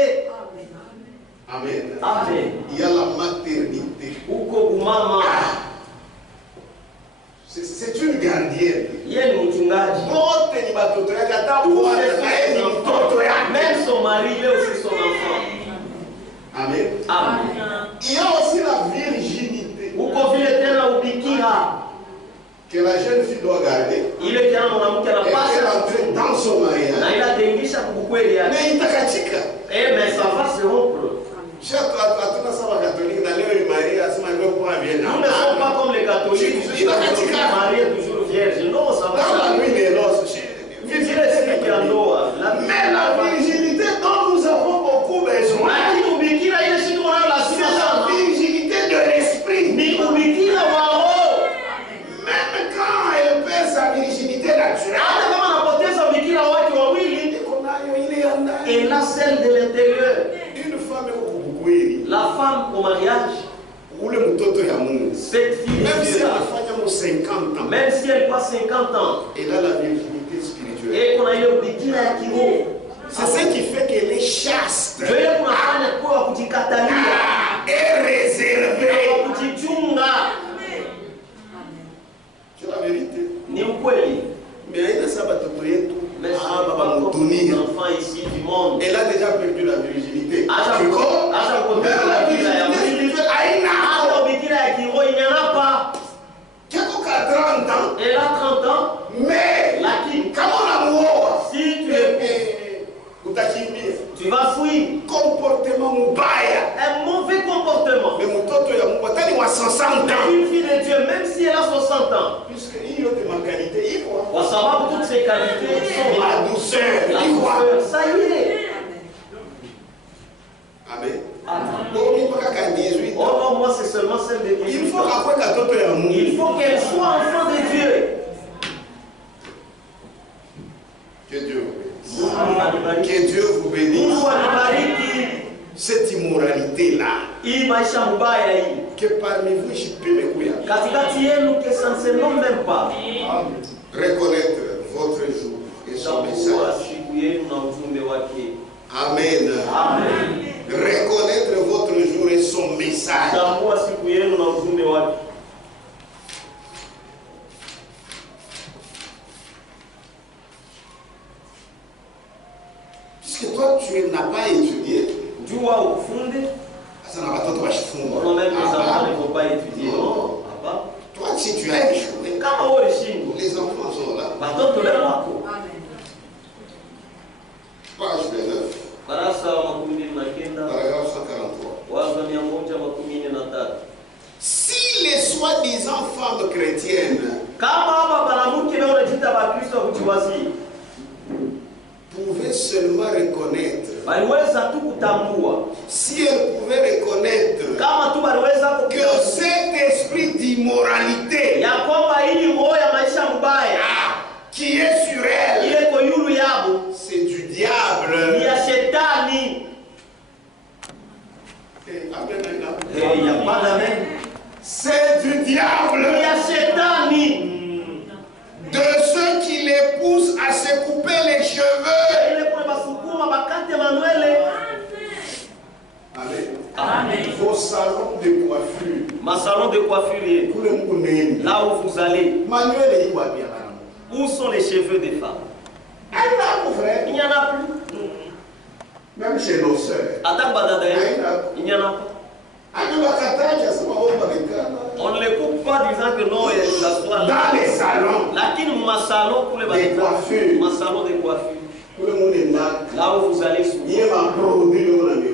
Amen. Amen. Il y a la maternité. Uko umama, C'est une gardienne. yeye ni mchungaji. Wote ni batoto yake, hata Bwana naye ni mtoto yake. Même son mari, il est aussi son enfant. Amen. Amen. Il y a aussi la virginité Uko vile tena ubikira, que la jeune fille doit garder. ile kijana mwanamke Et elle anapasha entre dans son mariage. na inatengisha kukweli yake. Mais itakatika. Mais ça va se rompre. Hatuna sawa Katoliki na leo Maria asema ndio kwa bien. Nous ne sommes pas comme les catholiques, je suis marié toujours vierge. Non, ça va Dans la se nuit des noces. vile siku ya ndoa. Mais la virginité dont nous avons beaucoup besoin, Lakini ubikira ile siku wanayo c'est lazima la sana. virginité de l'esprit. Ni ubikira wa roho. Même quand elle perd sa virginité naturelle, Hata kama anapoteza ubikira wake wawili, et la celle de l'intérieur. une femme kukukweli, La femme au mariage, ule mtoto ya Mungu, cette fille même de si Dieu elle là, afanya mo 50 ans, même si elle passe 50 ans, elle a la virginité spirituelle. et qu'on a ile ubikira ya kiroho, C'est ce qui fait qu'elle est chaste ndio ile kunafanya kwa kujikatalia, et réservée. kwa kujichunga. C'est la vérité. Ni ukweli. Mais haina saba toto yetu Mais ce hapa n'est pas comme bamudunia. les enfants ici du monde. Elle a déjà perdu la virginité. Acha Tu comprends? acha Même kupoteza la ubikira ya virginité mwili, spirituelle haina. hata ubikira ya kiroho inyanapa. Kako ka 30 ans, Elle a 30 ans, mais lakini kama unamuoa si tu le utakimbia. tu vas fuir. Comportement mubaya. Un mauvais comportement. Mais mtoto ya Mungu hata ni wa 60 Mais ans. une fille de Dieu, même si elle a 60 ans, Puisque hii yote makanite iko kwa sababu toutes ces qualités sont là. la douceur, La iko soeur, ça y est. Amen. Amen. Oh non, moi c'est seulement celle de Dieu. Il faut qu'elle soit enfant de Dieu. Que Dieu vous bénisse. Que Dieu vous bénisse. Cette immoralité-là, que parmi vous, je peux me couiller. Que ça ne se nomme même pas. Reconnaître votre jour et son message. Amen. Amen. Reconnaître votre jour et son message. Puisque toi, tu n'as pas étudié. On même les enfants ne vont pas étudier. Toi, si tu as échoué, les enfants sont là. Page 29. Paragraphe 143. Si les soi-disant femmes chrétiennes pouvaient seulement reconnaître, si elles pouvaient reconnaître que cet esprit d'immoralité qui est sur elle, c'est du diable. C'est du diable. De ceux qui les poussent à se couper les cheveux. Amen. Amen. Vos salons de coiffure. Ma salon de coiffure. Là où vous allez. Où sont les cheveux des femmes? Il n'y en a plus. Même chez nos sœurs. Il n'y en a pas. On ne les coupe pas disant que non, il s'assoit dans les salons. Ma salon de coiffure. Là où vous allez souvent.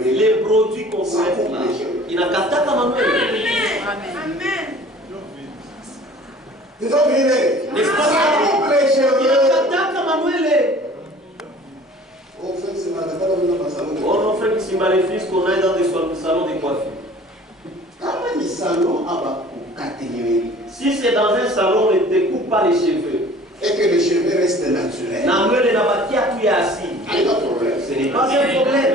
Les produits qu'on fait là. Il n'a qu'à taper Manuel. Amen. Ils ont viré. Ça coupe les cheveux. Il n'a qu'à taper Manuel. Oh non, frère, c'est maléfique qu'on aille dans des salons de coiffure. Si c'est dans un salon, on ne te coupe pas les cheveux. Et que les cheveux restent naturels. Ce n'est pas un problème.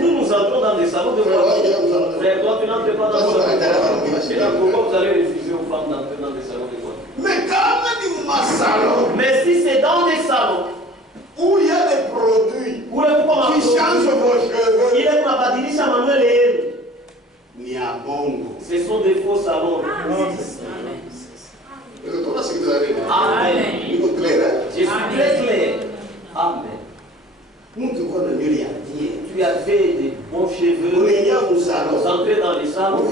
Nous entrons dans des salons de coiffure. Frère, toi, tu n'entres pas dans des salons de coiffure. Pourquoi vous allez refuser aux femmes d'entrer dans des salons de coiffure? Mais si c'est dans des salons où il y a des produits qui changent vos cheveux, ce sont des faux salons. Amen. Amen. Je suis très clair. Amen. Tu as fait des bons cheveux. Vous entrez dans les salons.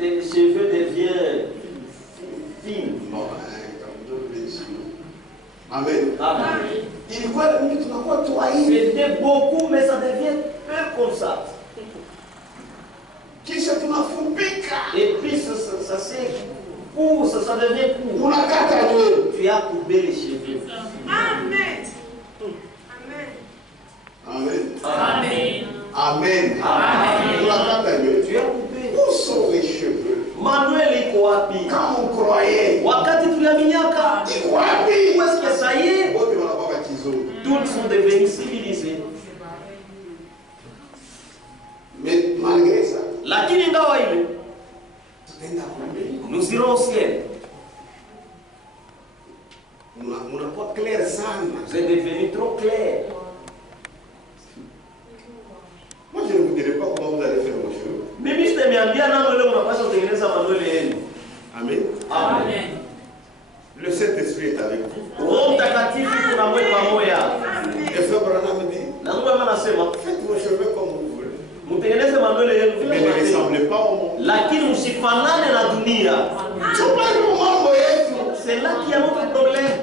Les cheveux deviennent fins. Amen. Amen. C'était beaucoup, mais ça devient peu comme ça. Et puis ça c'est court, ça devient court. Tu as coupé les cheveux. Amen. Amen. Amen. Amen. Tu as coupé. Où sont les cheveux? Manuel Ikoapi. Quand on croyait. Wakati tuliamiaka. Ikoapi. Où est-ce que ça y est? Tous sont devenus civilisés. Mais malgré ça, lakini ingawa ile nous irons au ciel. Vous êtes devenu trop clair. Moi je ne vous dirai pas comment vous allez faire vos cheveux. Mimi sitaniambia namna leo unapaswa kutengeneza manuele yenu. Amen. Amen. Le Saint-Esprit est avec vous. Roho Mtakatifu kuna mwe pamoja. Et Frère Branham dit, na Mungu anasema faites vos cheveux comme vous voulez. Mtengeneze manuele yenu vile mais ne ressemblez pas au monde. Lakini msifanane na dunia. C'est là qu'il y a notre problème.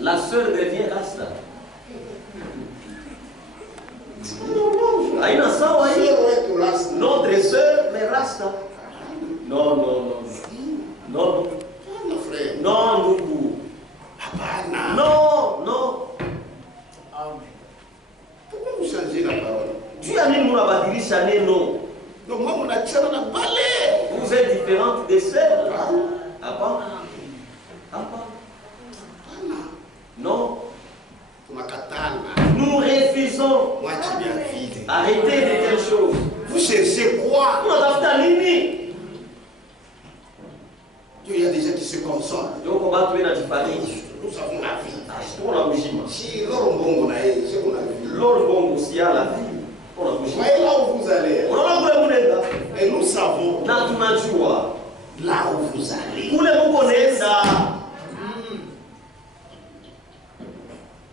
La sœur devient rasta. Aina sawa hii. Notre sœur mais rasta. Non. Non, kubadilisha neno. Donc moi mon achana na balé. Vous êtes différentes des sœurs. Ah bon? Ah bon? Non. Nous refusons. Arrêtez de telles choses. Vous cherchez quoi? Il y a des gens qui se consolent. Nous avons la vie. Si l'homme aussi a la vie. Voyez là où vous allez. Et nous savons là où vous allez.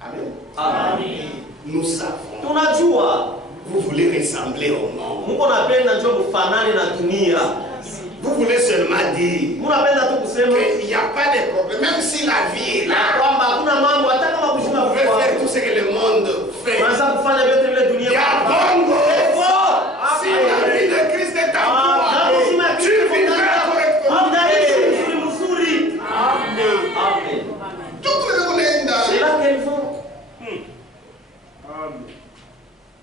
Amen. Amen. Nous savons. Vous voulez ressembler au monde. Vous voulez seulement dire qu'il n'y a pas de problème. Même si la vie est là, vous pouvez faire tout ce que le monde fait. Il y a bongo. Si la vie de Christ est en toi, tu vivras correctement. Amen. C'est là qu'elles vont.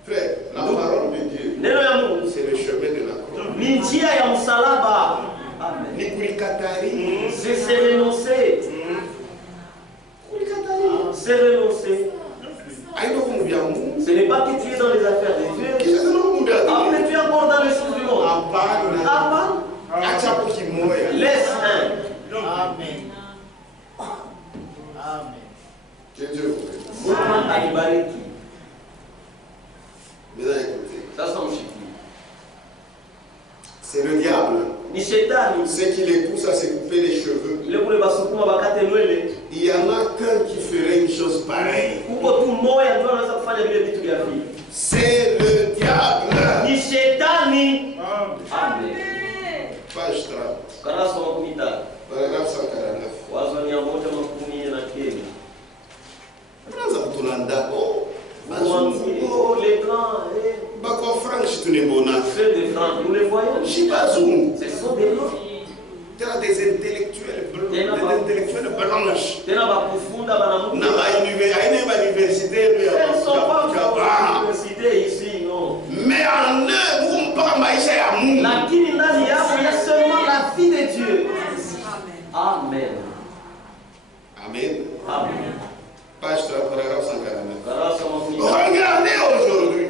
Frère, la parole de Dieu, c'est le chemin de la croix. C'est se renoncer. C'est renoncer. Ce n'est pas que tu es dans les affaires de Dieu. Après, tu es encore dans les choses du monde. Laisse un. Amen. Amen. Que Dieu vous bénisse. Mesdames, écoutez. C'est le diable. Ce qui les pousse à se couper les cheveux. Il y en a qu'un qui ferait une chose pareille. C'est le diable. Amen. Page 30. Paragraphe 149. Nous les voyons. Ce sont des blancs. Il y a des intellectuels blanches. Ils ne sont pas à l'université ici, non. Mais en eux, il y a seulement la vie de Dieu. Amen. Amen. Amen. Page 3, paragraphe 149. Regardez aujourd'hui.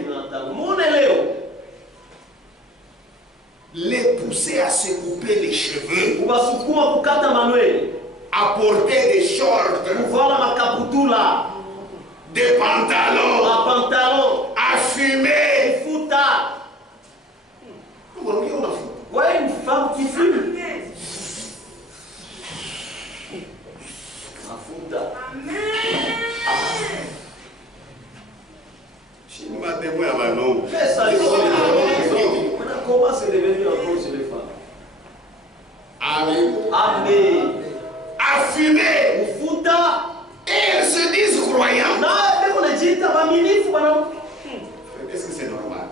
Les pousser à se couper les cheveux. À porter des shorts. Des pantalons. À fumer. Ouais, une femme qui fume. Comment c'est devenu encore chez les femmes? Amen. Amen. À fumer. Et elles se disent croyants. Est-ce que c'est normal?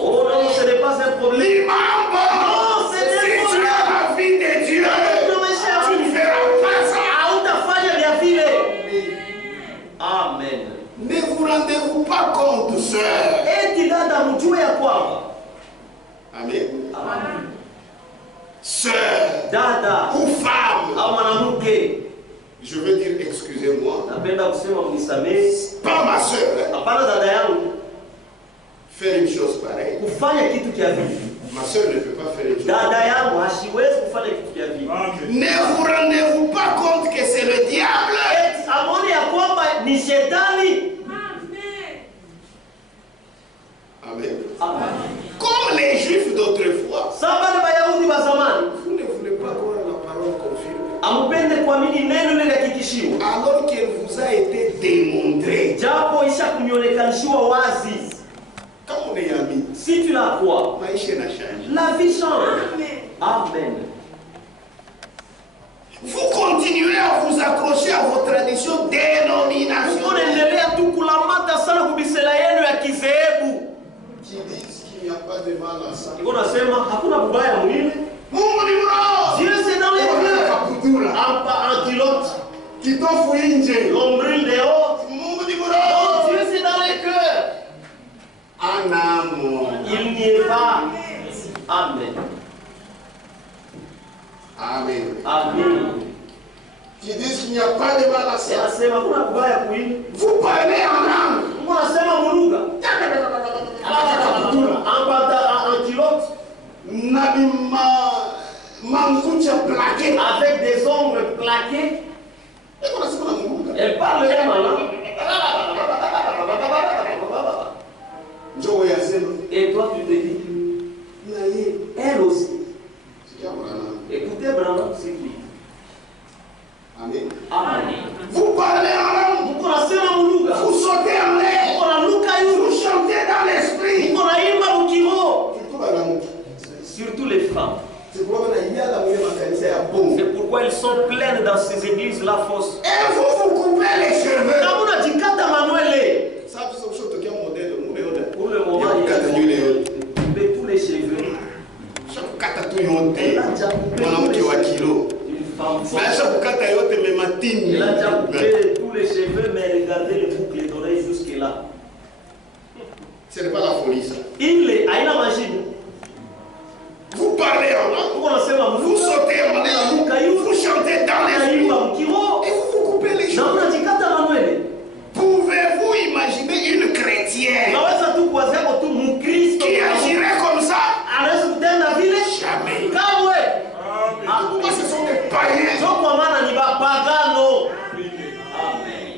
Oh non, ce n'est pas un problème. Non, c'est un si tu as la vie de Dieu, tu ne feras pas ça. Amen. Ne vous rendez-vous pas compte, sœur? Amen. Sœur ou femme. Je veux dire, excusez-moi. Pas ma sœur. Faire une chose pareille. Ma sœur ne peut pas faire une chose pareille. Ne vous rendez-vous pas compte que c'est le diable? Amen. Comme les juifs d'autrefois. Vous ne voulez pas croire la parole confirmée. Alors qu'elle vous a été démontrée. Quand on est amis, si tu la crois, la vie change. Amen. Vous continuez à vous accrocher à vos traditions dénominationnelles. Qui disent qu'il n'y a pas de mal à ça. Dieu c'est dans les cœurs. En kilote. L'ombril dehors. Dieu c'est dans les cœurs. Amen. Qui disent qu'il n'y a pas de mal à ça. Anasema kuna kubaya kuini. Vous parlez en langue. Mungu anasema muluga. Ambata en kilote. Mankucha plaqué. Avec des ongles plaqués. Elle parle même en langue. Et toi tu te dis, elle aussi. Écoutez Branham, c'est qui? Amen. Amen. Vous parlez en langue. Vous sautez en l'air. Vous chantez dans l'esprit. Surtout les femmes. C'est pourquoi ils sont pleines dans ces églises-là fausses. Et vous coupez les cheveux. Pour le moment, il coupe tous les cheveux. Elle a déjà coupé tous les cheveux. Une femme forte. Elle a déjà coupé tous les cheveux, mais regardez les boucles d'oreilles jusque-là. Ce n'est pas la folie, ça. Il est à une machine. Vous parlez en langue, vous sautez en l'air, vous chantez dans l'esprit, et vous coupez les cheveux. Pouvez-vous imaginer une chrétienne qui agirait comme ça? Jamais. Pourquoi ce sont des païens?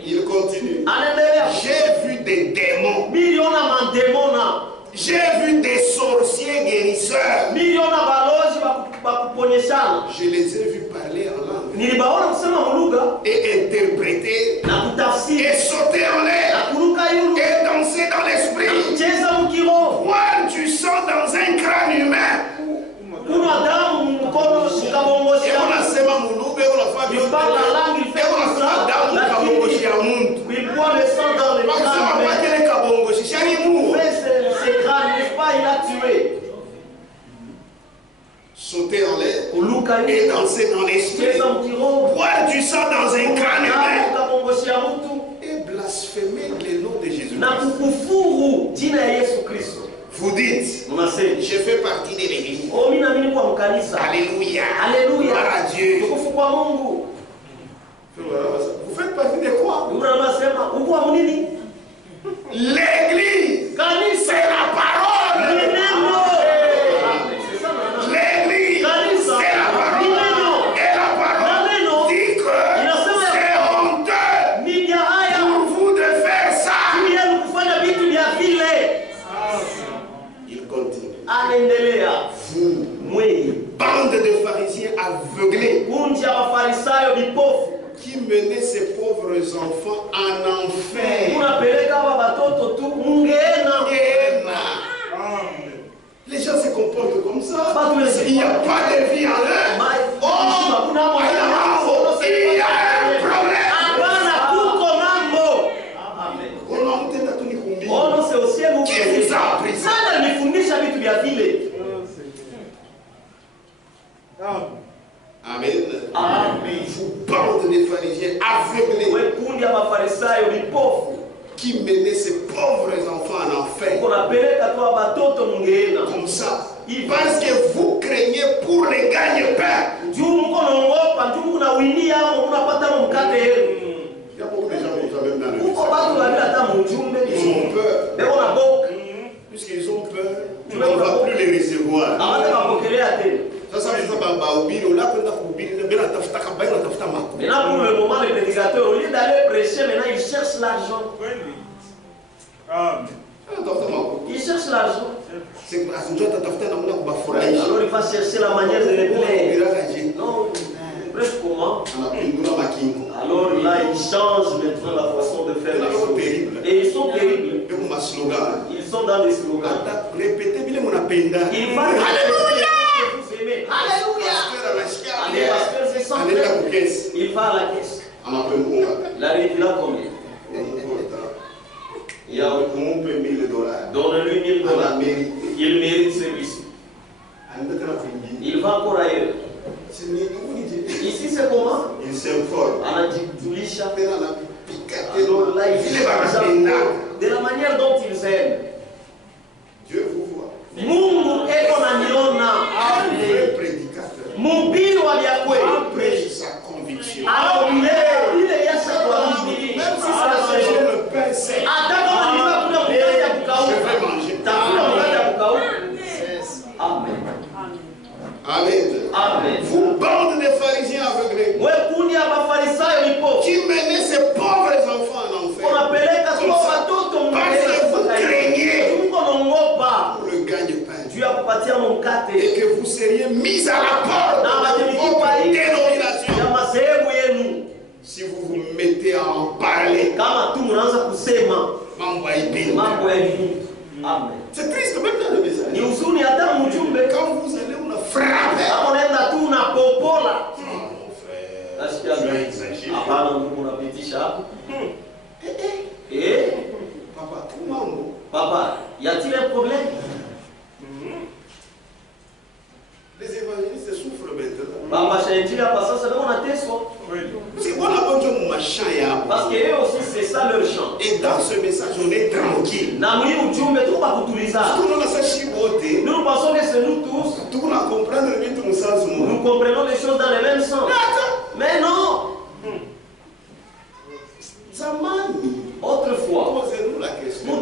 Il continue. J'ai vu des démons. J'ai vu des sorciers guérisseurs. Je les ai vus parler en langue. Et interpréter. Et sauter en l'air. Et danser dans l'esprit. Boire du sang dans un crâne humain. Et on a sema mulube, on a fait du parle la langue, il fait comme ça. Il boit le sang dans le crâne. C'est grave, n'est-ce pas? Il a tué. Sauter en l'air et danser dans l'esprit. Boire du sang dans un crâne humain. Et blasphémer le nom de Jésus. Vous dites, je fais partie de l'église. Alléluia. Alléluia. Gloire à Dieu. Vous faites partie de quoi? L'église, c'est la parole. L'église, c'est la parole. Et la parole dit que c'est honteux pour vous de faire ça. Il continue. Vous, bande de pharisiens aveuglés, qui menait ces pauvres enfants en enfer. Les gens se comportent comme ça. Il n'y a pas de vie en eux. Oh, il y a un problème. Qui vous a appris ça? Amen. Amen. Vous bande de pharisiens aveuglés qui menaient ces pauvres enfants en enfer. Comme ça. Parce que vous craignez pour les gagne-pain. Il y a beaucoup de gens qui ont même dans le ils ont peur. Puisqu'ils ont peur, on ne va plus les recevoir. Maintenant, pour le moment, les prédicateurs, au lieu d'aller prêcher, maintenant ils cherchent l'argent. Ils cherchent l'argent. Alors il va chercher la manière de les plaire. Non, bref, comment? Alors là, ils changent maintenant la façon de faire les choses. Et ils sont terribles. Ils sont dans des slogans. Il va Alléluia! Alléluia! Il va à la caisse. La réduit là combien? Il y a $1000. Donne-lui $1000. Il mérite celui-ci. Il va encore ailleurs. Ici c'est comment? Il s'informe. Alors là, de la manière dont ils aiment. Dieu vous voit. Mungu eko na niona. Un vrai prédicateur. Mhubiri wa vya kweli. kusema mambo ya bintu. Amen. C'est triste même dans le message. Ni huzuni hata mjumbe Quand vous allez on a frappé. kama unaenda tu na popola. Mon frère. Nasikia exagéré. hapana, Mungu unapitisha hapo. Eh? Papa, tout mambo. Papa, y a-t-il un problème? Les évangélistes souffrent maintenant. Baba shainjia hapa sasa ndio wanateswa. C'est bon la bonne chose machin ya. Parce que eux aussi c'est ça leur chant. Et dans ce message on est tranquille. Na mwi ujumbe tuko kutuliza. Tout le monde a sa chibote. Nous pensons que c'est nous tous. Tout le monde a comprendre le tout sens. Nous comprenons les choses dans le même sens. Mais non. Zamani. Autrefois, posez-nous la question.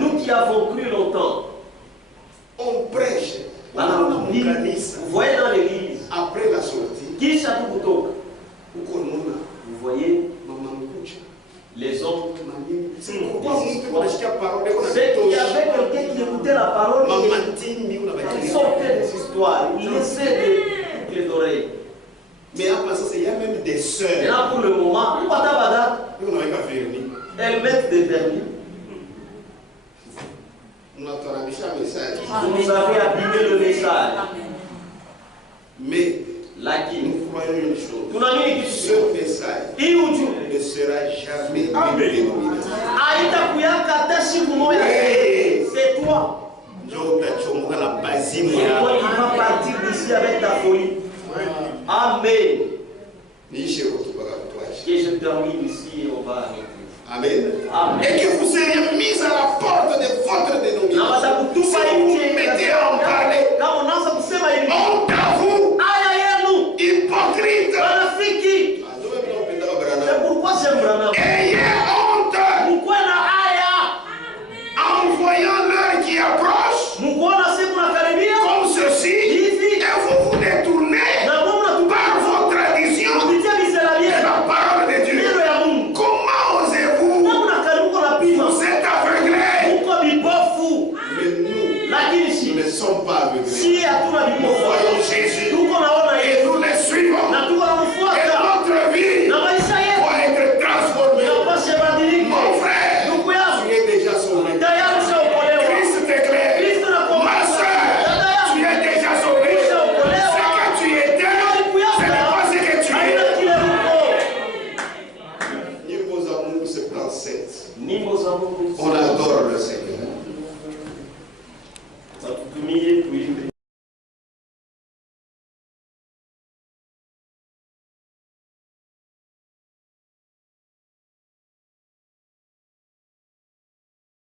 Nous qui avons cru longtemps, on prêche. Vous voyez dans l'église, après la sortie, vous voyez les hommes. C'est qu'il y avait quelqu'un qui écoutait la parole, il sortait des histoires, il laissait des les oreilles. Mais après ça, il y a même des sœurs. Et là, pour le moment, elles mettent des vernis. Vous nous avez abîmé le message. Mais nous croyons une chose. Ce message ne sera jamais c'est toi. C'est toi qui vas partir d'ici avec ta folie. Amen. Que je termine ici et on va arrêter. Amen. Amen. Et que vous seriez mis à la porte de votre dénomination. Si vous mettez à en parler, honte à vous, hypocrite. C'est pourquoi j'aime Branham. Ayez honte en voyant l'heure qui approche, comme ceci, et vous vous détournez par vos traditions de la parole de Dieu. Comment osez-vous? Vous êtes aveuglés. Mais nous ne sommes pas aveuglés. Nous voyons Jésus et nous le suivons. Et notre vie doit être transformée. Mon frère, tu es déjà sauvé. Christ t'éclaire. Ma soeur, tu es déjà sauvé. Ce que tu étais, ce n'est pas ce que tu es. Niveau amour 77. On adore le Seigneur.